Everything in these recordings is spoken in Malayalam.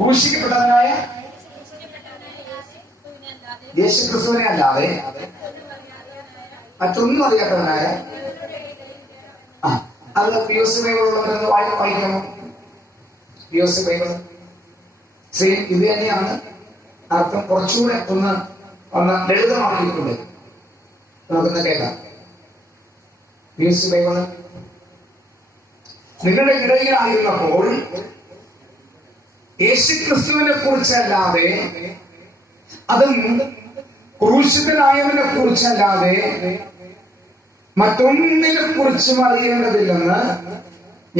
ക്രൂശിക്കപ്പെട്ടവനായ യേശുക്രിസ്തുവിനെ അല്ലാതെ മറ്റൊന്നും അറിയാത്തവനായ അത് POC ബൈബിളുള്ളവരെന്ന് വായിക്കാമോ? POC ബൈബിൾ സെയിം ഇത് തന്നെയാണ് അർത്ഥം, കുറച്ചുകൂടെ ഒന്ന് ലളിതമാക്കിയിട്ടുണ്ട്. നമുക്കൊന്ന് കേൾക്കാം. POC ബൈബിള് നിങ്ങളുടെ ഇടയിലായിരുന്നപ്പോൾ യേശുക്രിസ്തുവിനെ കുറിച്ചല്ലാതെ, അതും ക്രൂശിതനായവനെ കുറിച്ചല്ലാതെ മറ്റൊന്നിനെ കുറിച്ചും അറിയേണ്ടതില്ലെന്ന്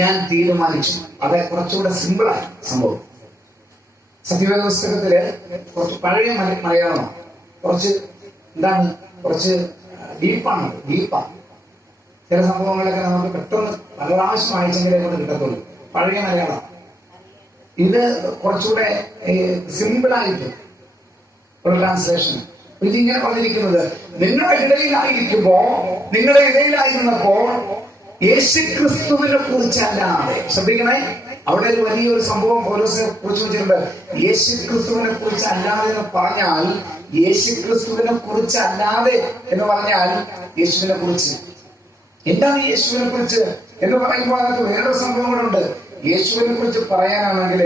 ഞാൻ തീരുമാനിച്ചു. അത് കുറച്ചുകൂടെ സിമ്പിളായി സംഭവം. സത്യവേദ പുസ്തകത്തില് കുറച്ച് പഴയ മലയാളമാണ്, കുറച്ച് കുറച്ച് ഡീപ്പാണ്. ചില സംഭവങ്ങളൊക്കെ നമുക്ക് പെട്ടെന്ന് പല പ്രാവശ്യം വായിച്ചെങ്കിലേ കൊണ്ട് കിട്ടത്തുള്ളൂ. പഴയ മലയാളം. ഇത് കുറച്ചുകൂടെ സിമ്പിളായിട്ട് ഒരു ട്രാൻസ്ലേഷൻ. ഇതിങ്ങനെ പറഞ്ഞിരിക്കുന്നത്, നിങ്ങളുടെ ഇടയിലായിരുന്നപ്പോൾ യേശുക്രിസ്തുവിനെ കുറിച്ചല്ലാതെ. ശ്രദ്ധിക്കണേ, അവിടെ ഒരു വലിയൊരു സംഭവം പൗലോസ് കുറിച്ച് വെച്ചിട്ടുണ്ട്. യേശുക്രിസ്തുവിനെ കുറിച്ച് അല്ലാതെ എന്ന് പറഞ്ഞാൽ, യേശുക്രിസ്തുവിനെ കുറിച്ച് അല്ലാതെ എന്ന് പറഞ്ഞാൽ യേശുവിനെ കുറിച്ച്. എന്താണ് യേശുവിനെ കുറിച്ച് എന്ന് പറയുമ്പോൾ അതിനകത്ത് വേറൊരു സംഭവങ്ങളുണ്ട്. യേശുവിനെ കുറിച്ച് പറയാനാണെങ്കിൽ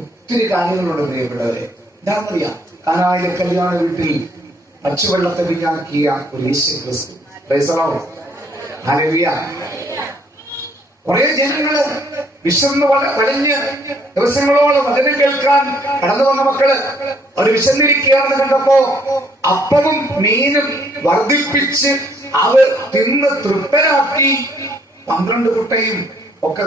ഒത്തിരി കാര്യങ്ങളുണ്ട് പ്രിയപ്പെട്ടവരെ. എന്താണെന്നറിയാം? കാനായിലെ കല്യാണ വീട്ടിൽ പച്ചവെള്ളത്തെ വിഞ്ഞാക്കിയ ഒരു യേശുക്രിസ്തു. ഹല്ലേലൂയ. കുറെ ജനങ്ങള് വിശന്ന് വലഞ്ഞ് ദിവസങ്ങളോളം വചനം കേൾക്കാൻ കടന്നു വന്ന മക്കള് അവർ വിശന്നിരിക്കുകയാണെന്ന് കണ്ടപ്പോ അപ്പവും മീനും വർദ്ധിപ്പിച്ച് അവർ തിന്ന് തൃപ്തരാക്കി 12 കുട്ടയും ഒക്കെ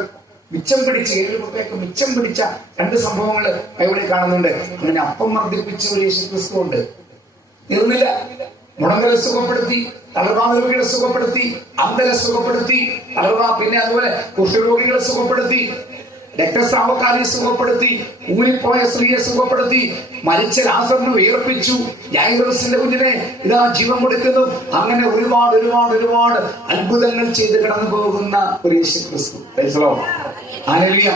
മിച്ചം പിടിച്ച് 7 കുട്ടയൊക്കെ മിച്ചം പിടിച്ച 2 സംഭവങ്ങള് ഇവിടെ കാണുന്നുണ്ട്. അങ്ങനെ അപ്പം വർദ്ധിപ്പിച്ച ഒരു യേശുക്രിസ്തു ഉണ്ട്. തീർന്നില്ല. മുടങ്ങലെ സുഖപ്പെടുത്തി, തളർവാദരോഗികളെ സുഖപ്പെടുത്തി, അന്ധരെ സുഖപ്പെടുത്തി, പിന്നെ അതുപോലെ കുഷ്ഠരോഗികളെ സുഖപ്പെടുത്തി, രക്തസ്രാവക്കാരെ സുഖപ്പെടുത്തി, ഊരിപ്പോയ സ്ത്രീയെ സുഖപ്പെടുത്തി, മരിച്ച ലാസറിനെ ഉയർപ്പിച്ചു, യായിറോസിന്റെ കുഞ്ഞിനെ ഇതാ ജീവൻ കൊടുക്കുന്നു. അങ്ങനെ ഒരുപാട് അത്ഭുതങ്ങൾ ചെയ്ത് കടന്നു പോകുന്ന ഒരു യേശുക്രിസ്തു. ഹല്ലേലൂയ.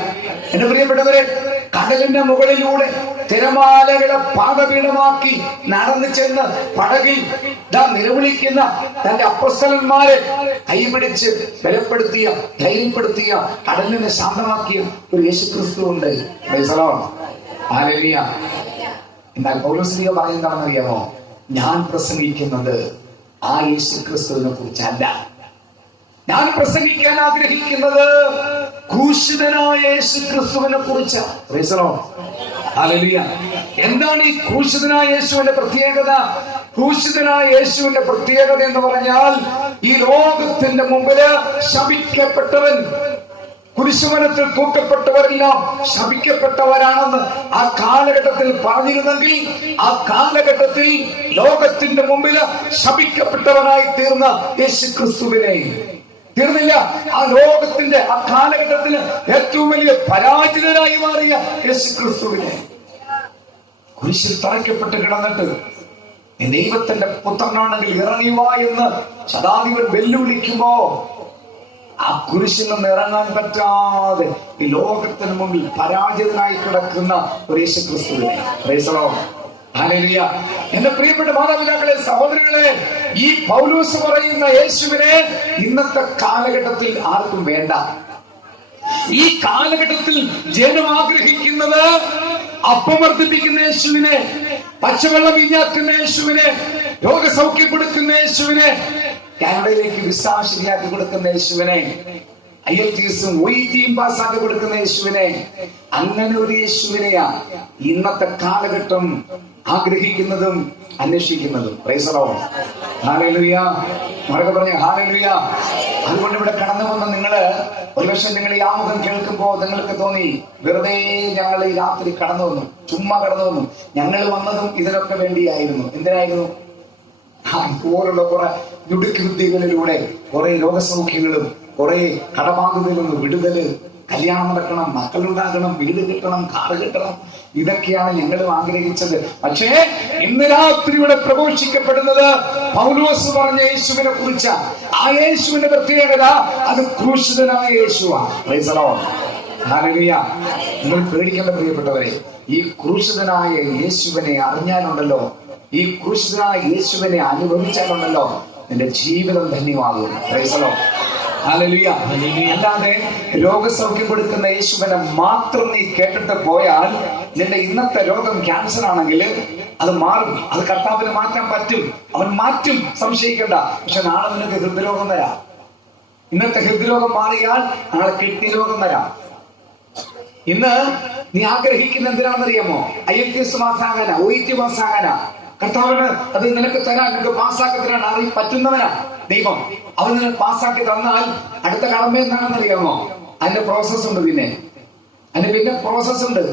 എന്റെ പ്രിയപ്പെട്ടവരെ, കടലിന്റെ മുകളിലൂടെ തിരമാലകളെ പാദപീഠമാക്കി നടന്നു ചെന്ന് പടകിൽ നിലവിളിക്കുന്ന തന്റെ അപ്പോസ്തലന്മാരെ കൈപിടിച്ച് ബലപ്പെടുത്തിയ, ധൈര്യപ്പെടുത്തിയ, കടലിനെ ശാന്തമാക്കിയ ഒരു യേശുക്രിസ്തു ഉണ്ട്. ഹല്ലേലൂയ. എന്നാൽ പൗലോസ് പറയുന്നതാണെന്നറിയാമോ? ഞാൻ പ്രസംഗിക്കുന്നത് ആ യേശുക്രിസ്തുവിനെ കുറിച്ചല്ല. ഞാൻ പ്രസംഗിക്കാൻ ആഗ്രഹിക്കുന്നത് ക്രൂശിതനായ യേശുക്രിസ്തുവിനെ കുറിച്ചാണ്. ഹല്ലേലൂയ. എന്താണ് ഈ ക്രൂശിതനായ യേശുവിന്റെ പ്രത്യേകത? ക്രൂശിതനായ യേശുവിന്റെ പ്രത്യേകത എന്ന് പറഞ്ഞാൽ, ഈ ലോകത്തിന്റെ മുമ്പില് ശപിക്കപ്പെട്ടവൻ, കുരിശുമരത്തിൽ തൂക്കപ്പെട്ടവരെല്ലാം ശപിക്കപ്പെട്ടവരാണെന്ന് ആ കാലഘട്ടത്തിൽ പറഞ്ഞിരുന്നെങ്കിൽ, ആ കാലഘട്ടത്തിൽ ലോകത്തിന്റെ മുമ്പില് ശപിക്കപ്പെട്ടവനായി തീർന്ന യേശുക്രിസ്തുവിനെ, തീർന്നില്ല, ആ ലോകത്തിന്റെ ആ കാലഘട്ടത്തിൽ ഏറ്റവും വലിയ പരാജിതനായി മാറിയ യേശുക്രിസ്തുവിനെ കുരിശിൽ തറയ്ക്കപ്പെട്ട് കിടന്നിട്ട്, ദൈവത്തിന്റെ പുത്രനാണെങ്കിൽ ഇറങ്ങിവ എന്ന് ശതാധിപൻ വെല്ലുവിളിക്കുമ്പോ ആ കുരിശിൽ നിന്ന് ഇറങ്ങാൻ പറ്റാതെ ഈ ലോകത്തിന് മുമ്പിൽ പരാജിതനായി കിടക്കുന്ന ഒരു യേശുക്രിസ്തുവിനെ. ഹല്ലേലൂയ. എന്റെ പ്രിയപ്പെട്ട മാതാപിതാക്കളെ, സഹോദരങ്ങളെ, ഈ പൗലോസ് പറയുന്ന യേശുവിനെ ഇന്നത്തെ കാലഘട്ടത്തിൽ ആർക്കും വേണ്ട. ഈ കാലഘട്ടത്തിൽ ജനം ആഗ്രഹിക്കുന്നത് അപ്പം വർദ്ധിപ്പിക്കുന്ന യേശുവിനെ, പച്ചവെള്ളം വീഞ്ഞാക്കുന്ന യേശുവിനെ, രോഗസൗഖ്യം കൊടുക്കുന്ന യേശുവിനെ, കാനഡയിലേക്ക് വിസ ശരിയാക്കി കൊടുക്കുന്ന യേശുവിനെ, IELTS പാസ്സാക്കി കൊടുക്കുന്ന യേശുവിനെ, അങ്ങനെ ഒരു യേശുവിനെയാ ഇന്നത്തെ കാലഘട്ടം ആഗ്രഹിക്കുന്നതും അന്വേഷിക്കുന്നതും. Praise the Lord. ഹല്ലേലൂയ. മറക്കെ പറഞ്ഞ ഹല്ലേലൂയ. അതുകൊണ്ട് ഇവിടെ കടന്നു വന്ന നിങ്ങള് ഒരുപക്ഷെ നിങ്ങൾ ഈ ആമുഖം കേൾക്കുമ്പോ നിങ്ങൾക്ക് തോന്നി, വെറുതെ ഞങ്ങൾ ഈ രാത്രി കടന്നു വന്നു, ചുമ്മാ കടന്നു വന്നു. ഞങ്ങൾ വന്നതും ഇതിനൊക്കെ വേണ്ടിയായിരുന്നു. എന്തിനായിരുന്നു? ഇതുപോലുള്ള കുറെ യുടുക്കുവിദ്യകളിലൂടെ കുറെ രോഗസൗഖ്യങ്ങളും, കുറെ കടബാധ്യതയിൽ നിന്ന് വിടുതല്, കല്യാണം നടക്കണം, മക്കളുണ്ടാകണം, വീട് കിട്ടണം, കാറ് കിട്ടണം, ഇതൊക്കെയാണ് ഞങ്ങളും ആഗ്രഹിച്ചത്. പക്ഷേ ഇന്ന് രാത്രി ഇവിടെ പ്രഘോഷിക്കപ്പെടുന്നത് പൗലോസ് പറഞ്ഞ യേശുവിനെ കുറിച്ചാണ്. ആ യേശുവിന്റെ പ്രത്യേകത അത് ക്രൂശിതനായ യേശുവാണ്. Price the Lord. ഹല്ലേലൂയ. നിങ്ങൾ പേടിക്കേണ്ട പ്രിയപ്പെട്ടവരെ, ഈ ക്രൂശിതനായ യേശുവിനെ അറിഞ്ഞാലുണ്ടല്ലോ, ഈ ക്രൂശിതനായ യേശുവിനെ അനുഭവിച്ചാലുണ്ടല്ലോ, നിന്റെ ജീവിതം ധന്യമാകും. Praise the Lord. ഹല്ലേലൂയ. അല്ലാതെ രോഗസൗഖ്യം കൊടുക്കുന്ന യേശുവിനെ മാത്രം നീ കേട്ടിട്ട് പോയാൽ നിന്റെ ഇന്നത്തെ രോഗം ക്യാൻസർ ആണെങ്കിൽ അത് മാറും. അത് കർത്താവിന് മാറ്റാൻ പറ്റും. അവൻ മാറ്റും, സംശയിക്കണ്ട. പക്ഷെ നാളെ നിനക്ക് ഹൃദ്രോഗം വരാം. ഇന്നത്തെ ഹൃദ്രോഗം മാറിയാൽ നാളെ കിഡ്നി രോഗം വരാം. ഇന്ന് നീ ആഗ്രഹിക്കുന്ന എന്തിനാണെന്നറിയാമോ? IELTS പാസ്സാകാനാ, OET പാസ്സാകാനാ. കർത്താവിന് അത് നിനക്ക് തരാൻ, നിനക്ക് പാസ്സാക്കി തരാൻ പറ്റുന്നവനാ ദൈവം. അവൻ നിനക്ക് പാസ്സാക്കി തന്നാൽ അടുത്ത കടമ എന്താണെന്നറിയാമോ? അതിന്റെ പ്രോസസ് ഉണ്ട്. പിന്നെ പ്രോസസ് ഉണ്ട്.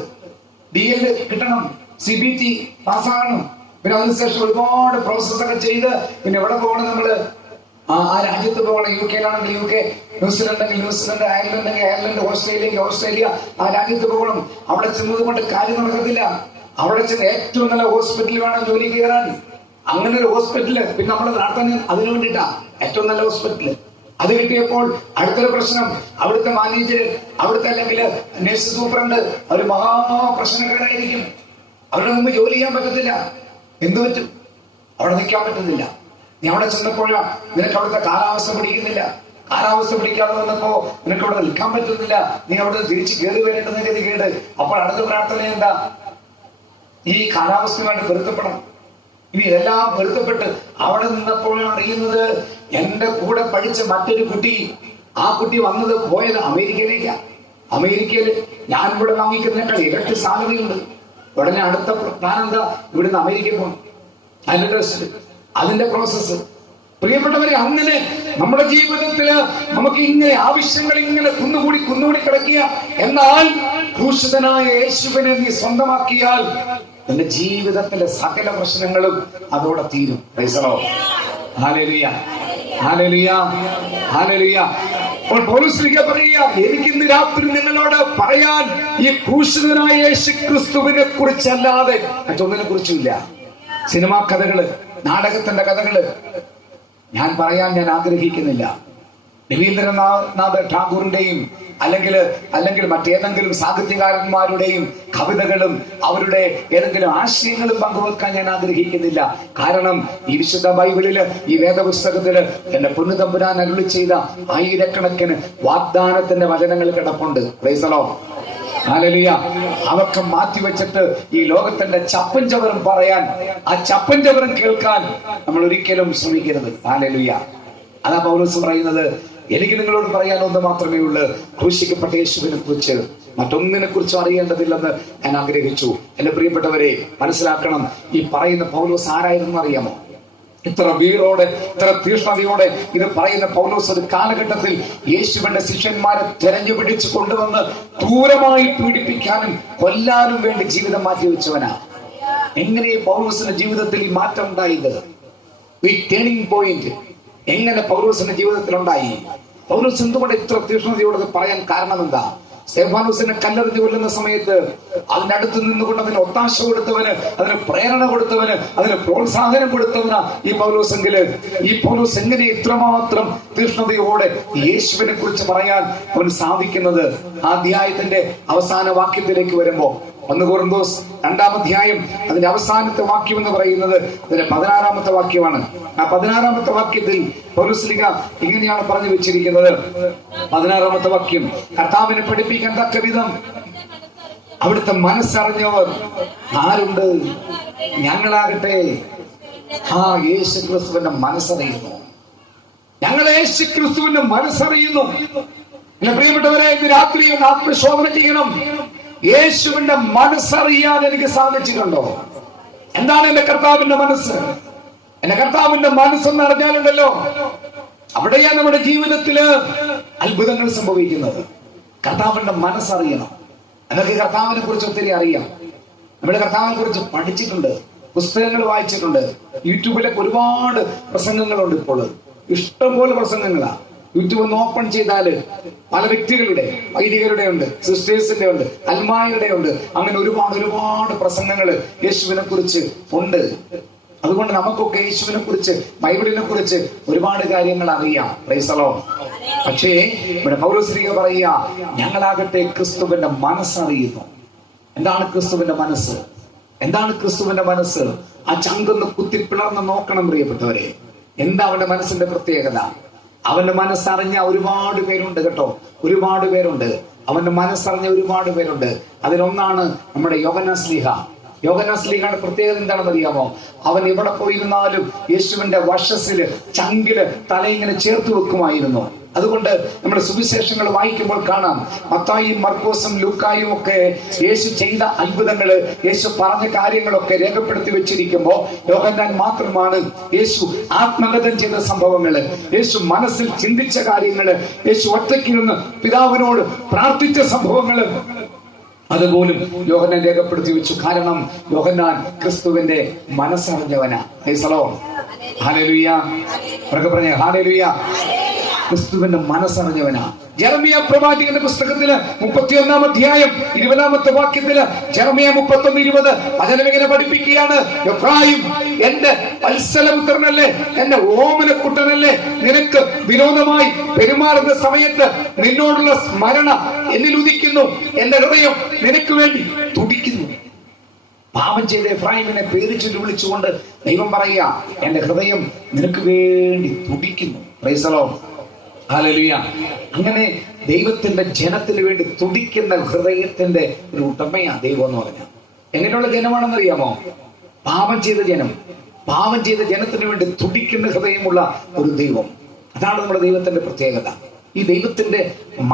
DL കിട്ടണം, CBT പാസ്സാകണം. പിന്നെ അതിനുശേഷം ഒരുപാട് പ്രോസസ്സൊക്കെ ചെയ്ത് പിന്നെ എവിടെ പോകണം? നമ്മള് ആ രാജ്യത്ത് പോകണം. UK UK, New Zealand New Zealand, Ireland Ireland, Australia ആ രാജ്യത്ത് പോകണം. അവിടെ ചെന്നത് കൊണ്ട് കാര്യം നടക്കത്തില്ല. അവിടെ ചെന്ന് ഏറ്റവും നല്ല ഹോസ്പിറ്റലിൽ വേണം ജോലി കയറാൻ. അങ്ങനെ ഒരു ഹോസ്പിറ്റല് പിന്നെ നമ്മുടെ നാട്ടിൽ അതിനു വേണ്ടിയിട്ടാ ഏറ്റവും നല്ല ഹോസ്പിറ്റല്. അത് കിട്ടിയപ്പോൾ അടുത്തൊരു പ്രശ്നം, അവിടുത്തെ മാനേജർ, അവിടുത്തെ അല്ലെങ്കിൽ നഴ്സ് സൂപ്രണ്ട് ഒരു മഹാപ്രശ്നക്കാരായിരിക്കും. അവരുടെ മുമ്പ് ജോലി ചെയ്യാൻ പറ്റത്തില്ല. എന്തു പറ്റും? അവിടെ നിൽക്കാൻ പറ്റുന്നില്ല. നീ അവിടെ ചെന്നപ്പോഴാ നിനക്ക് അവിടുത്തെ കാലാവസ്ഥ പിടിക്കുന്നില്ല. കാലാവസ്ഥ പിടിക്കാതെ വന്നപ്പോ നിനക്ക് അവിടെ നിൽക്കാൻ പറ്റുന്നില്ല. നീ അവിടെ തിരിച്ച് കയറി വരേണ്ടുന്ന ഗതി കേട്. അപ്പോൾ അടുത്ത പ്രാർത്ഥന എന്താ? ഈ കാലാവസ്ഥയുമായിട്ട് പൊരുത്തപ്പെടണം. ഇനി ഇതെല്ലാം പൊരുത്തപ്പെട്ട് അവിടെ നിന്നപ്പോഴാണ് അറിയുന്നത്, എന്റെ കൂടെ പഠിച്ച മറ്റൊരു കുട്ടി, ആ കുട്ടി പോയത് അമേരിക്കയിലേക്കാ. അമേരിക്കയില് ഞാൻ ഇവിടെ വാങ്ങിക്കുന്നതിനേക്കാൾ ഇരട്ടി സാലറി ഉണ്ട്. ഉടനെ അടുത്ത പ്ലാൻ എന്താ? ഇവിടുന്ന് അമേരിക്കയിൽ പോകണം. അതിന്റെ പ്രോസസ്സ്. പ്രിയപ്പെട്ടവരെ, അങ്ങനെ നമ്മുടെ ജീവിതത്തില് നമുക്ക് ഇങ്ങനെ ആവശ്യങ്ങൾ ഇങ്ങനെ കുന്നുകൂടി കിടക്കുക. എന്നാൽ ക്രൂശിതനായ യേശുവിനെ നീ സ്വന്തമാക്കിയാൽ നിന്റെ ജീവിതത്തിലെ സകല പ്രശ്നങ്ങളും അതോടെ തീരും. Price the Lord. Hallelujah, hallelujah, hallelujah. അപ്പോൾ പൗലോസ് പറയുക, എനിക്കിന്ന് രാത്രി നിങ്ങളോട് പറയാൻ ഈ ക്രൂശിതനായ യേശു ക്രിസ്തുവിനെ കുറിച്ചല്ലാതെ മറ്റൊന്നിനെ കുറിച്ചുമില്ല. സിനിമാ കഥകള്, നാടകത്തിന്റെ കഥകള് ഞാൻ ആഗ്രഹിക്കുന്നില്ല. രവീന്ദ്രനാഥ ടാഗോറിന്റെയും അല്ലെങ്കിൽ മറ്റേതെങ്കിലും സാഹിത്യകാരന്മാരുടെയും കവിതകളും അവരുടെ ഏതെങ്കിലും ആശയങ്ങളും പങ്കുവെക്കാൻ ഞാൻ ആഗ്രഹിക്കുന്നില്ല. കാരണം ഈ വിശുദ്ധ ബൈബിളില്, ഈ വേദപുസ്തകത്തില് എന്റെ പൊന്നുതമ്പുരാൻ അരുളി ചെയ്ത ആയിരക്കണക്കിന് വാഗ്ദാനത്തിന്റെ വചനങ്ങൾ കിടപ്പുണ്ട്. Price the Lord. ഹല്ലേലൂയ. അതൊക്കെ മാറ്റിവെച്ചിട്ട് ഈ ലോകത്തിന്റെ ചപ്പൻ ചവറും പറയാൻ, ആ ചപ്പൻ ചവറും കേൾക്കാൻ നമ്മൾ ഒരിക്കലും ശ്രമിക്കരുത്. ഹല്ലേലൂയ. അതാ പൗലോസ് പറയുന്നത്, എനിക്ക് നിങ്ങളോട് പറയാൻ ഒന്ന് മാത്രമേ ഉള്ളൂ, ക്രൂശിക്കപ്പെട്ട യേശുവിനെ കുറിച്ച് മറ്റൊന്നിനെ കുറിച്ചും അറിയേണ്ടതില്ലെന്ന് ഞാൻ ആഗ്രഹിച്ചു. എന്റെ പ്രിയപ്പെട്ടവരെ, മനസ്സിലാക്കണം, ഈ പറയുന്ന പൗലോസ് ആരായിരുന്നു അറിയാമോ? ഇത്ര വീറോടെ, ഇത്ര തീഷ്ണതയോടെ ഇത് പറയുന്ന പൗലോസ് ഒരു കാലഘട്ടത്തിൽ യേശുവിന്റെ ശിഷ്യന്മാരെ തെരഞ്ഞു പിടിച്ചു കൊണ്ടുവന്ന് ക്രൂരമായി പീഡിപ്പിക്കാനും കൊല്ലാനും വേണ്ടി ജീവിതം മാറ്റിവെച്ചവനാ. എങ്ങനെ പൗലോസിന്റെ ജീവിതത്തിൽ ഈ മാറ്റം ഉണ്ടായത്? ഈ ടേണിംഗ് പോയിന്റ് എങ്ങനെ പൗലോസിന്റെ ജീവിതത്തിൽ ഉണ്ടായി? പൗലോസ് എന്തുകൊണ്ട് ഇത്ര തീഷ്ണതയോടെ പറയാൻ കാരണം എന്താ? സ്തെഫാനോസിനെ കല്ലെറിഞ്ഞു കൊല്ലുന്ന സമയത്ത് അതിനടുത്ത് നിന്നുകൊണ്ട് അതിന് ഒത്താശ കൊടുത്തവന്, അതിന് പ്രേരണ കൊടുത്തവന്, അതിന് പ്രോത്സാഹനം കൊടുത്തവനാ ഈ പൗലോസെങ്കില്. ഈ പൗലോസ് എങ്ങനെ ഇത്രമാത്രം തീഷ്ണതയോടെ യേശുവിനെ കുറിച്ച് പറയാൻ അവന് സാധിക്കുന്നത്? ആ അധ്യായത്തിന്റെ അവസാന വാക്യത്തിലേക്ക് വരുമ്പോ 1 കൊരിന്തോസ് 2-ാം അധ്യായം അതിന്റെ അവസാനത്തെ വാക്യം എന്ന് പറയുന്നത് അതിന്റെ 16-ാമത്തെ വാക്യമാണ്. ആ 16-ാമത്തെ വാക്യത്തിൽ പൗലോസ്ലീഹ ഇങ്ങനെയാണ് പറഞ്ഞു വെച്ചിരിക്കുന്നത്. 16-ാമത്തെ വാക്യം, കർത്താവിനെ പഠിപ്പിക്കാൻ തക്ക വിധം അവിടുത്തെ മനസ്സറിഞ്ഞവർ ആരുണ്ട്? ഞങ്ങളാകട്ടെ ആ യേശു ക്രിസ്തുവിന്റെ മനസ്സറിയുന്നു. ഞങ്ങൾ യേശു ക്രിസ്തുവിന്റെ മനസ്സറിയുന്നു. എന്റെ പ്രിയപ്പെട്ടവരെ, ഇന്ന് രാത്രി ഒന്ന് ആത്മശോധന ചെയ്യണം. യേശുവിന്റെ മനസ്സറിയാൻ എനിക്ക് സാധിച്ചിട്ടുണ്ടോ? എന്താണ് എന്റെ കർത്താവിന്റെ മനസ്സ്? എന്റെ കർത്താവിന്റെ മനസ്സെന്ന് അറിഞ്ഞാലുണ്ടല്ലോ, അവിടെയാണ് നമ്മുടെ ജീവിതത്തില് അത്ഭുതങ്ങൾ സംഭവിക്കുന്നത്. കർത്താവിന്റെ മനസ്സറിയണം. എന്നൊക്കെ കർത്താവിനെ കുറിച്ച് ഒത്തിരി അറിയാം. നമ്മുടെ കർത്താവിനെ കുറിച്ച് പഠിച്ചിട്ടുണ്ട്, പുസ്തകങ്ങൾ വായിച്ചിട്ടുണ്ട്. യൂട്യൂബിലൊക്കെ ഒരുപാട് പ്രസംഗങ്ങളുണ്ട്. ഇപ്പോൾ ഇഷ്ടംപോലെ പ്രസംഗങ്ങളാ. യൂട്യൂബ് ഒന്ന് ഓപ്പൺ ചെയ്താല് പല വ്യക്തികളുടെ, വൈദികരുടെ ഉണ്ട്, സിസ്റ്റേഴ്സിന്റെ ഉണ്ട്, അൽമായരുടെ ഉണ്ട്. അങ്ങനെ ഒരുപാട് പ്രസംഗങ്ങൾ യേശുവിനെ കുറിച്ച് ഉണ്ട്. അതുകൊണ്ട് നമുക്കൊക്കെ യേശുവിനെ കുറിച്ച്, ബൈബിളിനെ കുറിച്ച് ഒരുപാട് കാര്യങ്ങൾ അറിയാം. Price the Lord. പക്ഷേ ഇവിടെ പൗലോസ് പറയുക, ഞങ്ങളാകട്ടെ ക്രിസ്തുവിന്റെ മനസ്സറിയുന്നു. എന്താണ് ക്രിസ്തുവിന്റെ മനസ്സ്? എന്താണ് ക്രിസ്തുവിന്റെ മനസ്സ്? ആ ചങ്കൊന്ന് കുത്തിപ്പിളർന്ന് നോക്കണം പ്രിയപ്പെട്ടവരെ. എന്താ അവന്റെ മനസ്സിന്റെ പ്രത്യേകത? അവന്റെ മനസ്സറിഞ്ഞ ഒരുപാട് പേരുണ്ട് കേട്ടോ, ഒരുപാട് പേരുണ്ട്. അവന്റെ മനസ്സറിഞ്ഞ ഒരുപാട് പേരുണ്ട്. അതിലൊന്നാണ് നമ്മുടെ യോഹന്നാൻ ശ്ലീഹ. യോഹന്നാൻ ശ്ലീഹയുടെ പ്രത്യേകത എന്താണെന്ന് അറിയാമോ? അവൻ എവിടെ പോയിരുന്നാലും യേശുവിന്റെ വശസ്സില്, ചങ്കില് തലയിങ്ങനെ ചേർത്ത് വെക്കുമായിരുന്നു. അതുകൊണ്ട് നമ്മുടെ സുവിശേഷങ്ങൾ വായിക്കുമ്പോൾ കാണാം, മത്തായിയും മർക്കോസും ലൂക്കായും ഒക്കെ യേശു ചെയ്ത അത്ഭുതങ്ങള്, യേശു പറഞ്ഞ കാര്യങ്ങളൊക്കെ രേഖപ്പെടുത്തി വെച്ചിരിക്കുമ്പോൾ യോഹന്നാൻ മാത്രമാണ് യേശു ആത്മഗതം ചെയ്ത സംഭവങ്ങള്, യേശു മനസ്സിൽ ചിന്തിച്ച കാര്യങ്ങള്, യേശു ഒറ്റയ്ക്കിരുന്ന് പിതാവിനോട് പ്രാർത്ഥിച്ച സംഭവങ്ങള് അതുപോലും യോഹന്നാൻ രേഖപ്പെടുത്തി വെച്ചു. കാരണം യോഹന്നാൻ ക്രിസ്തുവിന്റെ മനസ്സറിഞ്ഞവനാ. ഹല്ലേലൂയ. പറഞ്ഞ ഹല്ലേലൂയ. ക്രിസ്തുവിന്റെ മനസ്സറിഞ്ഞവനാ. ജെറമിയ പ്രവാചകന്റെ പുസ്തകത്തില് 31-ാം അധ്യായം 20-ാമത്തെ വാക്യത്തില് ജെറമിയ 31:20 വചനം ഇങ്ങനെ പഠിപ്പിക്കുകയാണ്, എഫ്രായിം എന്റെ വത്സലപുത്രനല്ലേ, എന്റെ ഓമനക്കുട്ടനല്ലേ, നിനക്ക് വിനോദമായി പെരുമാറുന്ന സമയത്ത് നിന്നോടുള്ള സ്മരണ എന്നിൽ ഉദിക്കുന്നു, എന്റെ ഹൃദയം നിനക്ക് വേണ്ടി തുടിക്കുന്നു. പാപം ചെയ്ത എഫ്രായിമിനെ പേര് ചൊല്ലി വിളിച്ചുകൊണ്ട് ദൈവം പറയുക, എന്റെ ഹൃദയം നിനക്ക് വേണ്ടി തുടിക്കുന്നു. Praise the Lord. ഹല്ലേലൂയ. അങ്ങനെ ദൈവത്തിന്റെ ജനത്തിന് വേണ്ടി തുടിക്കുന്ന ഹൃദയത്തിന്റെ ഒരു ഉടമയാ ദൈവം എന്ന് പറഞ്ഞാൽ. എങ്ങനെയുള്ള ജനമാണെന്നറിയാമോ? പാപം ചെയ്ത ജനം. പാപം ചെയ്ത ജനത്തിന് വേണ്ടി തുടിക്കുന്ന ഹൃദയമുള്ള ഒരു ദൈവം. അതാണ് നമ്മുടെ ദൈവത്തിന്റെ പ്രത്യേകത. ഈ ദൈവത്തിന്റെ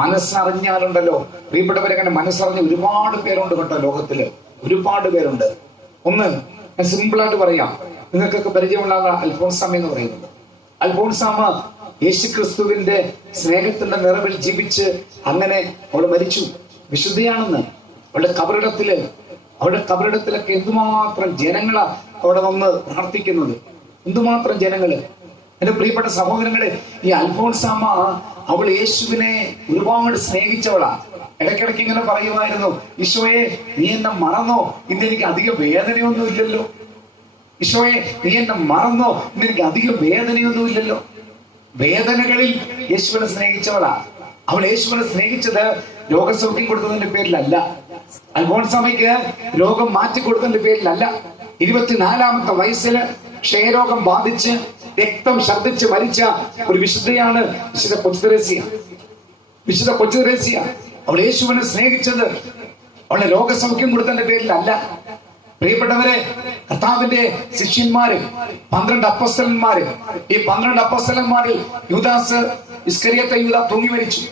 മനസ്സറിഞ്ഞാലുണ്ടല്ലോ പ്രിയപ്പെട്ടവരെ, അങ്ങനെ മനസ്സറിഞ്ഞ ഒരുപാട് പേരുണ്ട് കേട്ടോ ലോകത്തില്, ഒരുപാട് പേരുണ്ട്. ഒന്ന് ഞാൻ സിമ്പിളായിട്ട് പറയാം, നിങ്ങൾക്കൊക്കെ പരിചയമുള്ള അൽഫോൻസാമ എന്ന് പറയുന്നത്. അൽഫോൻസാമ യേശുക്രിസ്തുവിന്റെ സ്നേഹത്തിന്റെ നിറവിൽ ജീവിച്ച് അങ്ങനെ അവൾ മരിച്ചു. വിശുദ്ധയാണെന്ന്. അവളുടെ കബറിടത്തിലൊക്കെ എന്തുമാത്രം ജനങ്ങളാ അവിടെ വന്ന് പ്രാർത്ഥിക്കുന്നത്, എന്തുമാത്രം ജനങ്ങള്. എന്റെ പ്രിയപ്പെട്ട സഹോദരങ്ങളെ, ഈ അൽഫോൻസാമ അവൾ യേശുവിനെ ഒരുപാട് സ്നേഹിച്ചവളാ. ഇടയ്ക്കിടയ്ക്ക് ഇങ്ങനെ പറയുമായിരുന്നു, ഈശോയെ നീ എന്നെ മറന്നോ, ഇന്ന് എനിക്ക് അധികം വേദനയൊന്നും ഇല്ലല്ലോ. ഈശോയെ നീ എന്നെ മറന്നോ, ഇന്ന് എനിക്ക് അധികം വേദനയൊന്നും ഇല്ലല്ലോ. വേദനകളിൽ യേശുവിനെ സ്നേഹിച്ചവളാ. അവൾ യേശുവിനെ സ്നേഹിച്ചത് രോഗസൗഖ്യം കൊടുത്തതിന്റെ പേരിലല്ല, അൽഫോൻസാമയ്ക്ക് രോഗം മാറ്റി കൊടുത്തതിന്റെ പേരിലല്ല. 24-ാമത്തെ വയസ്സില് ക്ഷയരോഗം ബാധിച്ച് രക്തം ഛർദ്ദിച്ച് മരിച്ച ഒരു വിശുദ്ധയാണ് വിശുദ്ധ കൊച്ചു ത്രേസ്യ. അവൾ യേശുവിനെ സ്നേഹിച്ചത് അവളുടെ രോഗസൗഖ്യം കൊടുത്തതിന്റെ പേരിലല്ല. പ്രിയപ്പെട്ടവരെ, കർത്താവിന്റെ ശിഷ്യന്മാര് 12 അപ്പോസ്തലന്മാര്. ഈ 12 അപ്പോസ്തലന്മാരിൽ യൂദാസ് ഇസ്കറിയോത്ത യൂദ തൂങ്ങി മരിച്ചു.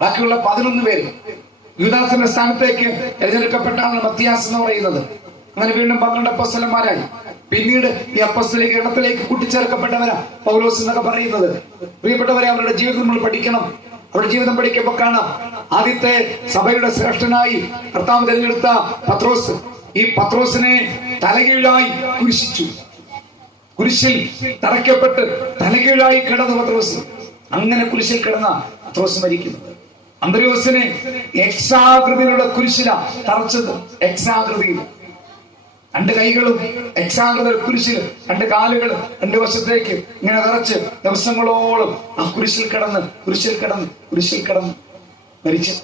ബാക്കിയുള്ള 11 പേര് യൂദാസിന്റെ സ്ഥാനത്തേക്ക് തിരഞ്ഞെടുക്കപ്പെട്ടാണ് മത്തിയാസ് എന്ന് പറയുന്നത്. അങ്ങനെ വീണ്ടും 12 അപ്പോസ്തലന്മാരായി. പിന്നീട് ഈ അപ്പോസ്തലിക ഗണത്തിലേക്ക് കൂട്ടിച്ചേർക്കപ്പെട്ടവരാ പൗലോസ് എന്നൊക്കെ പറയുന്നത്. പ്രിയപ്പെട്ടവരെ, അവരുടെ ജീവിതം നമ്മൾ പഠിക്കണം. അവരുടെ ജീവിതം പഠിക്കുമ്പോൾ കാണാം, ആദ്യത്തെ സഭയുടെ ശ്രേഷ്ഠനായി കർത്താവ് തിരഞ്ഞെടുത്ത പത്രോസ്. ഈ പത്രോസിനെ തലകീഴായി കുരിശിച്ചു. കുരിശിൽ തറയ്ക്കപ്പെട്ട് തലകീഴായി കിടന്നു പത്രോസ്. അങ്ങനെ കുരിശിൽ കിടന്ന പത്രോസ് മരിക്കുന്നത്. അന്ത്രയോസിനെ എക്സാകൃതിയിലുള്ള കുരിശിലാ തറച്ചത്. എക്സാകൃതിയിൽ 2 കൈകളും എക്സാകൃത കുരിശിൽ, 2 കാലുകളും 2 വശത്തേക്ക് ഇങ്ങനെ തറച്ച് ദിവസങ്ങളോളം ആ കുരിശിൽ കിടന്ന് മരിച്ചു.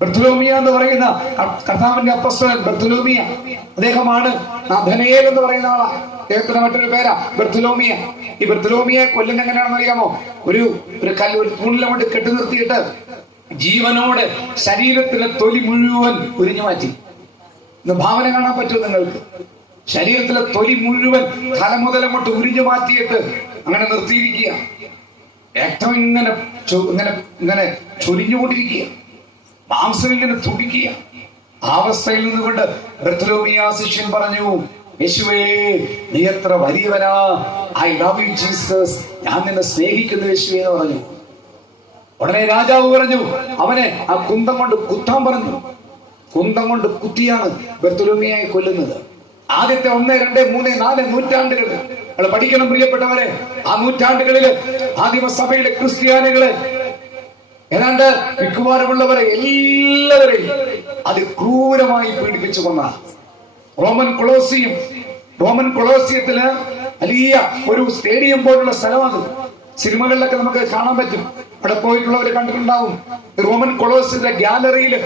ബർത്തലോമിയ എന്ന് പറയുന്ന കർത്താവിന്റെ അപ്പോസ്തലൻ ബർത്തലോമിയ, അദ്ദേഹമാണ് നഥനയേൽ എന്ന് പറയുന്ന ആളാ. അദ്ദേഹത്തിന്റെ മറ്റൊരു പേരാ ബർത്തലോമിയ. ഈ ബർത്തലോമിയെ കൊല്ലുന്ന എങ്ങനെയാണെന്ന് അറിയാമോ? ഒരു തൂണിലെ കൊണ്ട് കെട്ടി നിർത്തിയിട്ട് ജീവനോടെ ശരീരത്തിലെ തൊലി മുഴുവൻ ഉരിഞ്ഞു മാറ്റി. ഇന്ന് ഭാവന കാണാൻ പറ്റുമോ നിങ്ങൾക്ക്? ശരീരത്തിലെ തൊലി മുഴുവൻ തല മുതൽ അങ്ങോട്ട് ഉരിഞ്ഞു മാറ്റിയിട്ട് അങ്ങനെ നിർത്തിയിരിക്കുക. രക്തം ഇങ്ങനെ ചൊരിഞ്ഞുകൊണ്ടിരിക്കുക, മാംസം ഇങ്ങനെ തുടിക്കുക. ആ അവസ്ഥയിൽ നിന്നുകൊണ്ട് ബർത്തലോമിയ ശിഷ്യൻ പറഞ്ഞു, യേശുവേ നീ എത്ര വലിയവനാ, ഐ ലവ് യു ജീസസ്, ഞാൻ നിന്നെ സ്നേഹിക്കുന്നു യേശുവേ എന്ന് പറഞ്ഞു. ഉടനെ രാജാവ് പറഞ്ഞു, അവനെ ആ കുന്തം കൊണ്ട് കുത്താൻ പറഞ്ഞു. കുന്തം കൊണ്ട് കുത്തിയാണ് ബർത്തലോമിയയെ കൊല്ലുന്നത്. ആദ്യത്തെ 1, 2, 3, 4 നൂറ്റാണ്ടുകൾ നമ്മൾ പഠിക്കണം പ്രിയപ്പെട്ടവരെ. ആ നൂറ്റാണ്ടുകളില് ആദിമസഭയിലെ ക്രിസ്ത്യാനികളെ ഏതാണ്ട് മിക്കവാറുമുള്ളവരെ എല്ലാവരെയും അതിക്രൂരമായി പീഡിപ്പിച്ചു കൊന്ന റോമൻ കൊളോസിയം റോമൻ കൊളോസിയത്തില് വലിയ ഒരു സ്റ്റേഡിയം പോലുള്ള സ്ഥലമാണ്. സിനിമകളിലൊക്കെ നമുക്ക് കാണാൻ പറ്റും. അവിടെ പോയിട്ടുള്ളവർ കണ്ടിട്ടുണ്ടാവും. റോമൻ കൊളോസിയത്തിന്റെ ഗ്യാലറിയില്,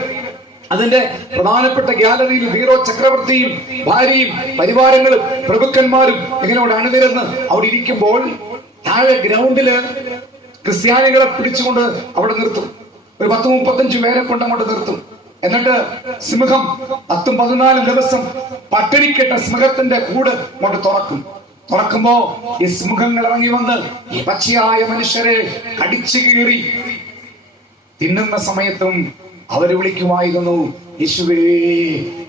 അതിന്റെ പ്രധാനപ്പെട്ട ഗ്യാലറിയിൽ ഹീറോ ചക്രവർത്തിയും ഭാര്യയും പരിവാരങ്ങളും പ്രഭുക്കന്മാരും ഇങ്ങനെ അണിനിരന്ന് അവിടെ ഇരിക്കുമ്പോൾ താഴെ ഗ്രൗണ്ടില് ക്രിസ്ത്യാനികളെ പിടിച്ചുകൊണ്ട് അവിടെ നിർത്തും. ഒരു 10-35 പേരെ കൊണ്ട് അങ്ങോട്ട് നിർത്തും. എന്നിട്ട് സിംഹം 10-14 ദിവസം പട്ടിണിക്കെട്ട സിംഹത്തിന്റെ കൂട് കൊണ്ട് തുറക്കുമ്പോ ഈ സിംഹങ്ങൾ ഇറങ്ങി വന്ന് ഈ പച്ചയായ മനുഷ്യരെ കടിച്ചു കീറി തിന്നുന്ന സമയത്തും അവര് വിളിക്കുമായിരുന്നു, യേശുവേ